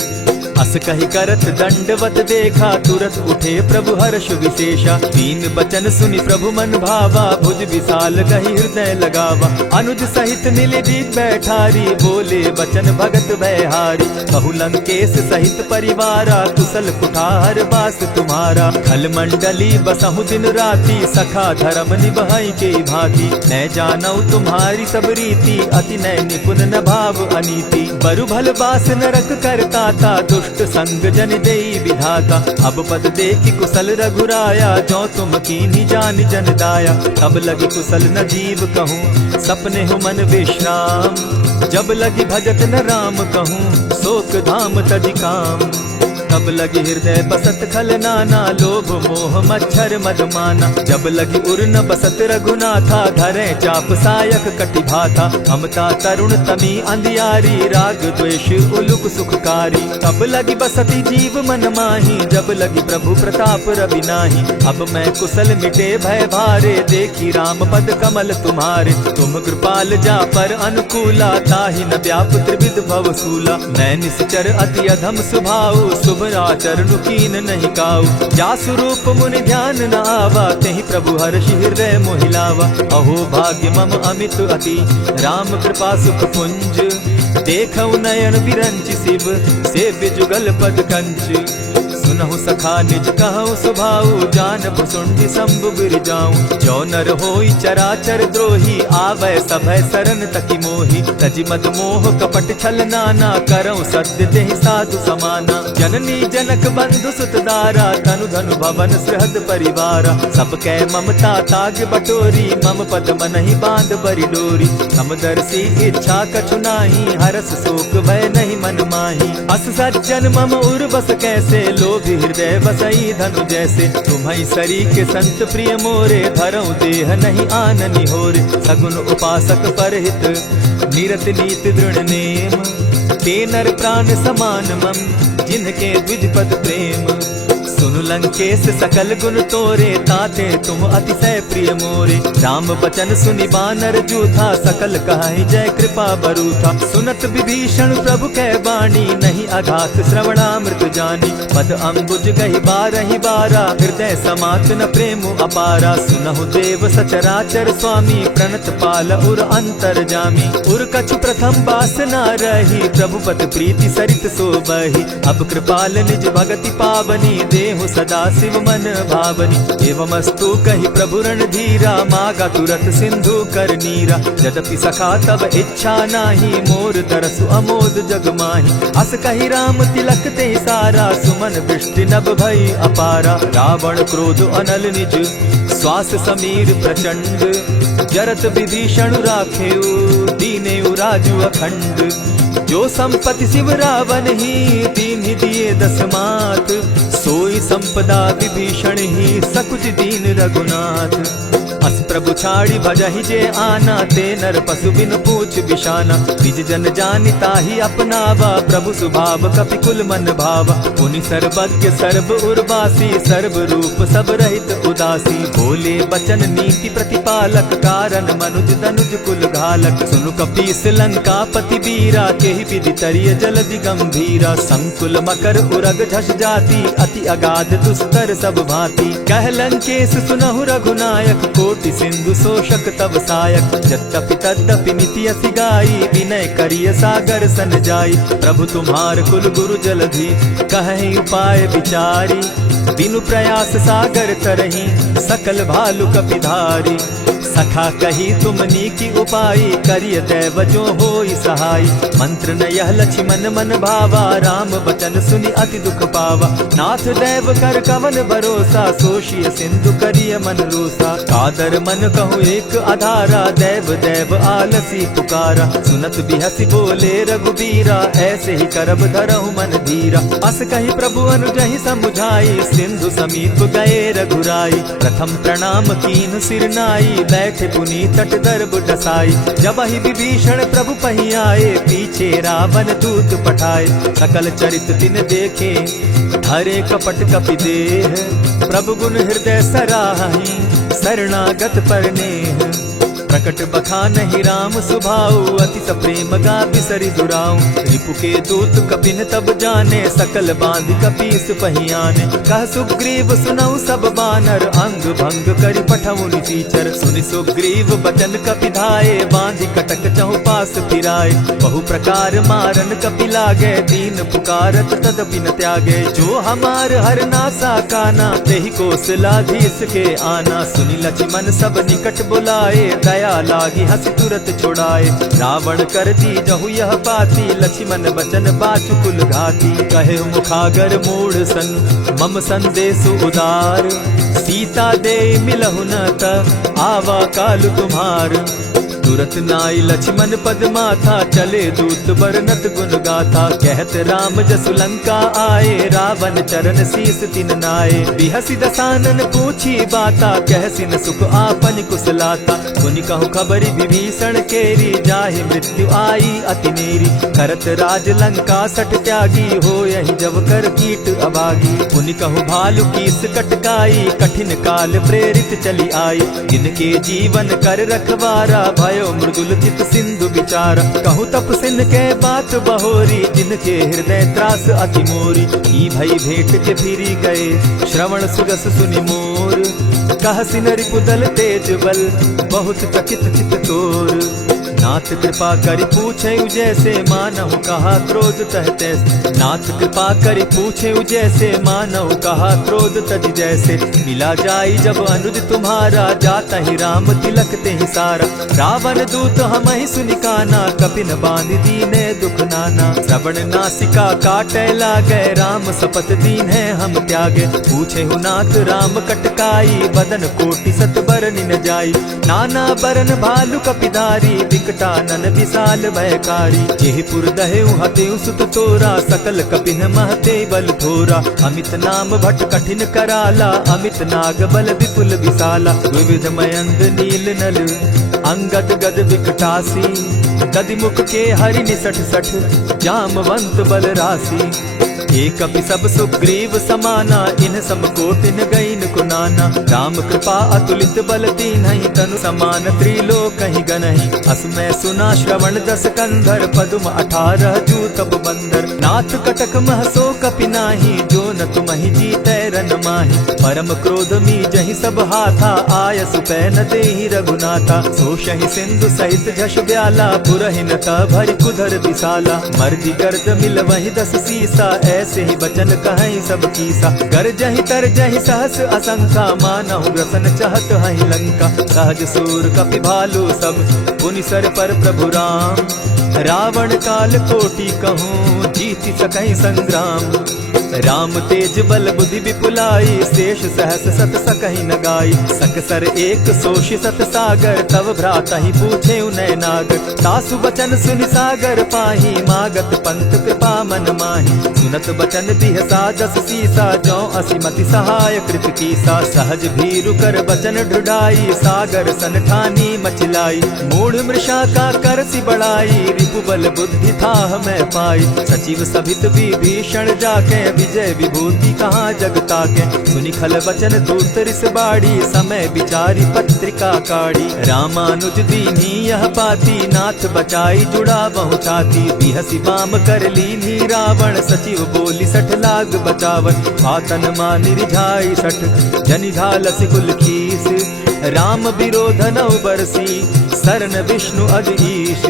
अस कहि करत दंडवत देखा, तुरत उठे प्रभु हर्ष विशेषा। तीन बचन सुनि प्रभु मन भावा, भुज विशाल कहि हृदय लगावा। अनुज सहित नीलदीप बैठारी, बोले बचन भगत भयहारी। कहु लंकेश सहित परिवारा, कुशल कुठार बास तुम्हारा। खल मंडली बसहु दिन राति, सखा धर्म निभई के भांति। न जानऊ तुम्हारी सब रीति, अति नय निपुण न भाव अनीति। बरु भल बास नरक करताता, दुष्ट संग जन देई विधाता। अब पद देखि कुशल रघुराया, जो तुम कीन्ही जान जन दाया। तब लगी कुशल न जीव कहूँ, सपने हो मन विश्राम। जब लगी भजत न राम कहूँ, शोक धाम तजि काम। तब लगी हृदय बसत खल नाना, लोभ मोह मच्छर मद माना। जब लगी उर न बसत रघुनाथा, धरे चाप सायक कटि भाथा। ममता तरुण तमी अंधियारी, राग द्वेष उलुक सुखकारी। तब लगी बसती जीव मन माही, जब लगी प्रभु प्रताप रवि नाही। अब मैं कुशल मिटे भय भारे, देखी राम पद कमल तुम्हारे। तुम कृपाल जा पर अनुकूला, ताहि न व्याप त्रिविध भव सूला। मैं निश्चर अति अधम स्वभाव, शुभ आचरण कीन नहीं काऊ। जासु रूप मुनि ध्यान न आवा, तेहि प्रभु हर्षि हृदय मोहिलावा। अहो भाग्य मम अमित अति, राम कृपा सुख पुंज। देखऊ नयन विरंचि शिव, सेव्य जुगल पद कंच। सुनहु सखा निज कहु सुभाऊ, जानब सुंडि शंभु गिर जाऊं। जो नर होई चराचर द्रोही, आवे सभय सरन तकि मोहि। तजि मद मोह कपट छल नाना, करऊं सत्य तेहि साधु समाना। जननी जनक बंधु सुत दारा, तनु धनु भवन सृहद परिवारा। सब कै ममता ताग बटोरी, मम पद मनहि बांध बरि डोरी। समदर्शी इच्छा कछु नाही, हरस शोक भय नहीं मन माही। अस सज्जन मम उर बस कैसे, लोभी हृदय बसई धनु जैसे। तुम्हई सरी के संत प्रिय मोरे, धरऊं देह नहीं आननि होरे। सगुन उपासक परहित, निरत नीति दृढ़ नेम। ते नर प्राण समान मम, जिनके द्विज पद प्रेम। सुनु लंकेश सकल गुण तोरे, ताते तुम अतिशय प्रिय मोरे। राम बचन सुनि बानर जूथा, सकल कहाहि जय कृपा बरूथा। सुनत विभीषण प्रभु कै वाणी, नहीं अघात श्रवणामृत जानी। पद अम्बुज गहि बारहि बारा, हृदय समात न प्रेम अपारा। सुनहु देव सचराचर स्वामी, प्रणत पाल उर अंतर जामी। उर कछु प्रथम बास न रही, प्रभु पद प्रीति सरित सोबहि। अब कृपाल निज भगति पावनी, देहु सदा शिव मन भावनी। एवमस्तु कहि प्रभु रणधीरा, मागा तुरत सिंधु कर नीरा। यद्यपि सखा तब इच्छा नाही, मोर दरसु अमोद जग माही। अस कहि राम तिलक ते सारा, सुमन वृष्टि नभ भई अपारा। रावण क्रोध अनल निज, श्वास समीर प्रचंड। जरत विभीषण राखेउ, दीनेउ राजु अखंड। जो संपत्ति शिव रावण ही, दीन्हि दिए 10 मात। सोई संपदा विभीषण ही, सकुच दीन रघुनाथ। अस प्रभु छाड़ी भजहि जे आना, ते नर पशु बिन पूछ बिशाना। निज जन जानिता ही अपनावा, प्रभु स्वभाव कपि कुल मन भावा। पुनि सर्वज्ञ सर्व उर्वासी, सर्व रूप सब रहित उदासी। बोले बचन नीति प्रतिपालक, कारण मनुज दनुज कुल घालक। सुनु कपीस लंका पति बीरा, केहि विधि तरिय जलधि गंभीरा। संकुल मकर उरग झष जाति, अति अगाध दुस्तर सब भांति। कह लंकेश सुनहु रघुनायक, कोटि सिंधु शोषक तब सायक। यद्यपि तद्यपि निति असि गाई, विनय करिय सागर सन जाई। प्रभु तुम्हार कुल गुरु जलधि, कहि उपाय विचारी। बिनु प्रयास सागर तरहि, सकल भालु कपिधारी। सखा कही तुमनी की उपाय, करिय दैव जो होई सहाय। मंत्र न यह लक्ष्मण मन भावा, राम बचन सुनि अति दुख पावा। नाथ दैव कर कवन भरोसा, सोषिय सिंधु करिय मन रोसा। कादर मन कहूँ एक आधारा, दैव दैव आलसी पुकारा। सुनत बिहसी बोले रघुबीरा, ऐसे ही करब धरहु मन धीरा। अस कही प्रभु अनुजहि समुझाई, सिंधु समीप गए रघुराई। प्रथम प्रणाम कीन सिर नाई, बैठे पुनी तट दर्भ डसाई। जब ही विभीषण प्रभु पही आए, पीछे रावण दूत पठाए। सकल चरित तिन देखे, धरे कपट कपि देह। प्रभु गुण हृदय सराहि, शरणागत पर नेह। प्रकट बखानहि राम सुभाऊ, अति प्रेम गा बिसरि दुराऊ। रिपु के दूत कपिन तब जाने, सकल बांध कपीस पहियाने। कह सुग्रीव सुनऊ सब बानर, अंग भंग करि पठऊ निचर। सुनि सुग्रीव बचन कपि धाये, बांधि कटक चहु पास फिराए। बहु प्रकार मारन कपि लागे, दीन पुकारत तदपि न त्यागे। जो हमार हर नासा काना, तेहि कौशलाधीश के आना। सुनि लक्ष्मण सब निकट बुलाए, दया लागी हंसी तुरत छुड़ाए। रावण कर दी जहु यह पाती, लक्ष्मण बचन बाचु कुल घाती। कहे मुखागर मूढ़ सन, मम संदेश उदार। सीता दे मिलहु न त, आवा काल तुम्हार। तुरत नाई लक्ष्मण पद माथा, चले दूत बरनत गुण गाथा। कहत राम जसु लंका आए, रावण चरण शीस तिन नाए। बिहसि दसानन पूछी बाता, कहसि न सुख आपन कुशलाता। सुनि कहु खबरि विभीषण केरी, जाहि मृत्यु आई अति नेरी। करत राज लंका सठ त्यागी, हो यही जब कर कीट अभागी। पुनि कहु भालु कीस कटकाई, कठिन काल प्रेरित चली आई। जिनके जीवन कर रखवारा, भयो मृदुल चित सिंधु विचार। कहु तप सिन के बात बहोरी, जिनके हृदय त्रास अति मोरी। ई भई भेंट के फिरी गए, श्रवण सुगस सुनि मोर। कह सिन रिपुदल तेज बल, बहुत चकित चित तोर। नाथ कृपा करि पूछे जैसे, मानहु कहा क्रोध तह तैसे। नाथ कृपा करि पूछे जैसे, मानहु कहा क्रोध तज जैसे। मिला जाई जब अनुज तुम्हारा, जाता ही राम तिलक ते ही सारा। रावण दूत हम ही सुनि काना, कपिन बांध दीने दुख नाना। श्रवण नासिका काटे लागे, राम सपत दीन है हम त्यागे। पूछे हु नाथ राम कटकाई, बदन कोटि सत बरनि न जाई। नाना बरन भालु कपिधारी, विकटानन विशाल भयकारी। जेहिपुर दहेउ हतेउ सुत तोरा, सकल कपिन महते बल थोरा। अमित नाम भट कठिन कराला, अमित नाग बल विपुल विशाला। विविध मयंद नील नल, अंगद गद विकटासी। गदिमुख के हरि निसठ सठ, जामवंत बल राशि। एक कपि सब सुग्रीव समाना, इन सम कोटिन गईन कुनाना। राम कृपा अतुलित बल दीन्हि, तनु समान त्रिलोक ही गनहि। असमय सुना श्रवण दस कंधर, पदुम 18 जूतब बंदर। नाथ कटक महसो कपि नाही, जो न तुमहि जीतै रन माहि। परम क्रोध मी जहि सब हाथा, आय सुपै न देहि रघुनाथा। सोषहि सिंधु सहित झष ब्याला, पुरहि न त भरि कुधर विशाला। मर्दि गर्द मिल वहि 10 सीसा, ऐसे ही बचन कहीं सब कीसा। कर जहि तर जहि सहस असंखा, मानहु ग्रसन चाहत हहि लंका। सहज सूर कपि भालु सब, पुनि सर पर प्रभु राम। रावण काल कोटि कहूँ, जीति सकहि संग्राम। राम तेज बल बुद्धि विपुलाई, शेष सहस सत सकहि न गाई। सकसर एक सोषि सत सागर, तव भ्राता ही पूछे उनय नागर। तासु बचन सुनि सागर पाही, मागत पंत कृपा मन माही। सुनत बचन दिह साजस सीसा, जौ असिमति सहाय कृत कीसा। सहज भीरु कर बचन ढुढ़ाई, सागर सन ठानी मचिलाई। मूढ़ मृषा का कर सी बढ़ाई, रिपु बल बुद्धि थाह मैं पाई। सचिव सभित विभीषण जाके, विजय विभूति कहाँ जग ताके। सुनि खल बचन दूत रिस बाड़ी, समय विचारी पत्रिका काढ़ी। रामानुज दीन्ही यह पाती, नाथ बचाई जुड़ा बहु छाती। बिहसी बाम कर लीन्ही रावण, सचिव बोली सठ लाग बचावन। आतन मानि रिझाई सठ, जनि ढालसि कुल खीस। राम विरोध नौ बरसी, सरन विष्णु अज ईश।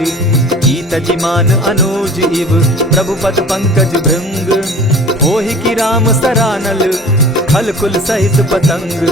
कीत जिमान अनुज इव, प्रभु पद पंकज भृंग। होहि की राम सरानल, खल कुल सहित पतंग।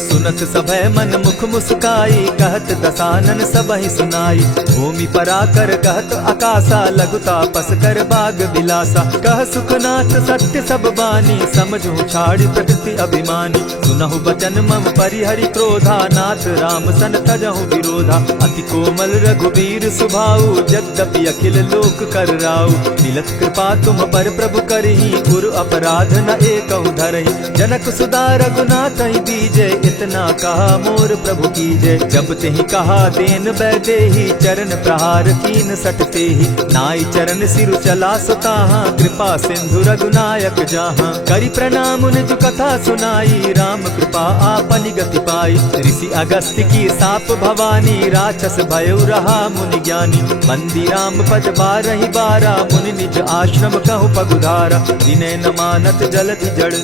सुनत सभय मन मुख मुस्काई, कहत दसानन सबहि सुनाई। भूमि पराकर कहत आकाशा, लघु तापस कर बाग बिलासा। कह सुखनाथ सत्य सब बानी, समझू छाड़ प्रकृति अभिमानी। सुनहु बचन मम परिहरि क्रोधा, नाथ राम सन तजहु विरोधा। अति कोमल रघुबीर सुभाऊ, यद्यपि अखिल लोक कर राऊ। मिलत कृपा तुम पर प्रभु करही, गुरु अपराध न एकहु धरही। जनक सुधा रघुनाथ ही दीजे, इतना कहा मोर प्रभु कीजे। जब तेहि कहा देन बैदेही, चरण प्रहार कीन सटते ही। नाई चरण सिरु चला सुताहा, कृपा सिंधु रघुनायक जाहा। करि प्रणाम निज कथा सुनाई, राम कृपा आपनि गति पाई। ऋषि अगस्त्य की साप भवानी, राक्षस भयउ रहा मुनि ज्ञानी। बंदी राम पद बारहि बारा, मुनि निज आश्रम कहु पगुधारा। विनय न मानत जलधि जड़,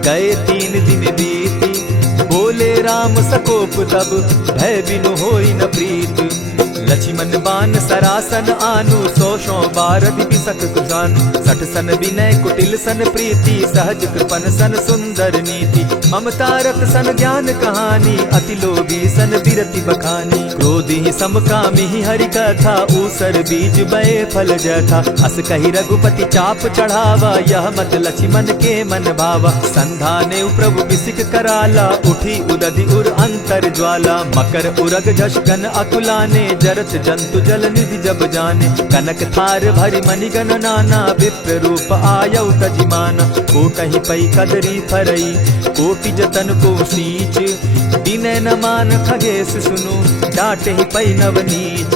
गए 3 दिन बीती। बोले राम सकोप तब, भय बिनु होई न प्रीत। लक्ष्मण बान सरासन आनु, 100 बारधि बिसक कुजान। 60 सन विनय कुटिल सन प्रीति, सहज कृपन सन सुंदर नीति। ममता रत सन ज्ञान कहानी, अति लोभी सन बिरति बखानी। क्रोधि समकामी हरि कथा, ऊसर बीज बये फल जथा। अस कहि रघुपति चाप चढ़ावा, यह मत लक्ष्मण के मन भावा। संधाने प्रभु बिसिक कराला, उठी उदधि उर अंतर ज्वाला। मकर उरग झष घन अकुलाने, जरत जंतु जल निधि जब जाने। कनक थार भरि मणिगण नाना, विप्र रूप आयउ तजिमाना। कोटहि पै कदरी फरई, कोटि जतन को सींच। विनय न मान खगेश सुनु, डांटहि पै नव नीच।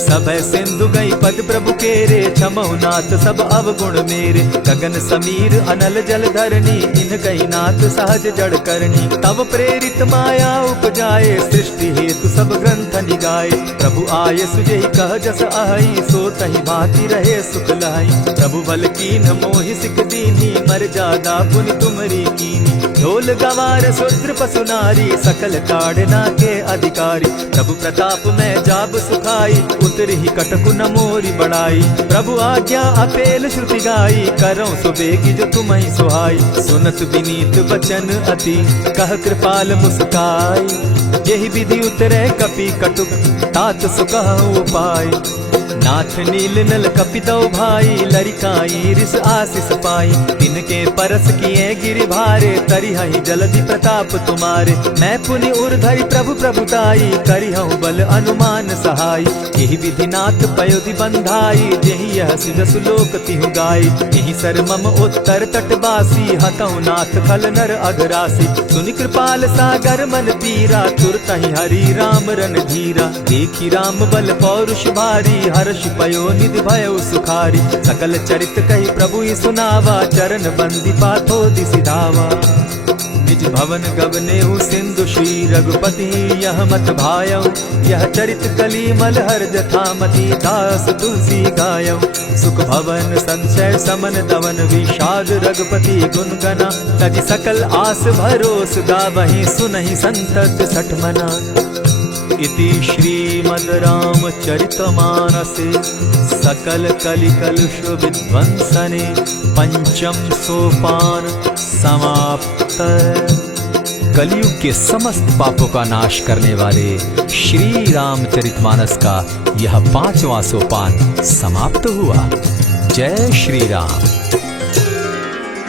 सभय सिंधु गई पद प्रभु केरे, क्षमहु नाथ सब अवगुण मेरे। गगन समीर अनल जल धरनी, इन कही नाथ सहज जड़ करनी। तब प्रेरित माया उपजाए, सृष्टि हेतु सब ग्रंथ निगाए। प्रभु आये सुजेहि कह जस अहई, सो तहि भांति रहे सुख लहई। प्रभु बल कीन मोहि सिख दीनी, मर जादा पुनि तुमरी कीनी। ढोल गवार शूद्र पसु नारी, सकल ताड़ना के अधिकारी। प्रभु प्रताप में जाब सुखाई, उतरि कटकु न मोरी बड़ाई। प्रभु आज्ञा अपेल श्रुति गाई, करौ सुबेगी जो तुम्हि सुहाई। सुनत विनीत बचन अति, कह कृपाल मुस्काई। जेहि विधि उतरे कपि कटुक, तात सुकहु उपाय। नाथ नील नल कपितौ भाई, लरिकाई रिस आशीष पाई। तिनके परस किए गिरि भारे, तरिहहि जलधि प्रताप तुम्हारे। मैं पुनि उर्धरि प्रभु प्रभुताई, करिहउ बल अनुमान सहाय। एहि विधि नाथ पयोधि बंधाई, जेहि यह सिजसु लोक तिहु गाई। एहि सर मम उत्तर तटवासी, हतौ नाथ खल नर अघरासी। सुनि कृपाल सागर मन पीरा, तुरतहि हरि राम रन धीरा। देखी राम बल पौरुष भारी, हर्ष पयो निधि भयउ सुखारी। सकल चरित कहि प्रभु ही सुनावा, चरण बंदी पाथो दिसि धावा। निज भवन गवनेहु सिंधु श्री रघुपति, यह मत भायउ। यह चरित कली मलहर जथामति, दास तुलसी गायउ। सुख भवन संशय समन दवन, विषाद रघुपति गुण गना। तजि सकल आस भरोस, गावहि सुनहि संतत सठ मना। इति श्रीमद् रामचरितमानसे, सकल कलिकलुष विध्वंसने। पंचम सोपान समाप्त। कलयुग के समस्त पापों का नाश करने वाले श्री रामचरितमानस का यह 5वां सोपान समाप्त हुआ। जय श्री राम।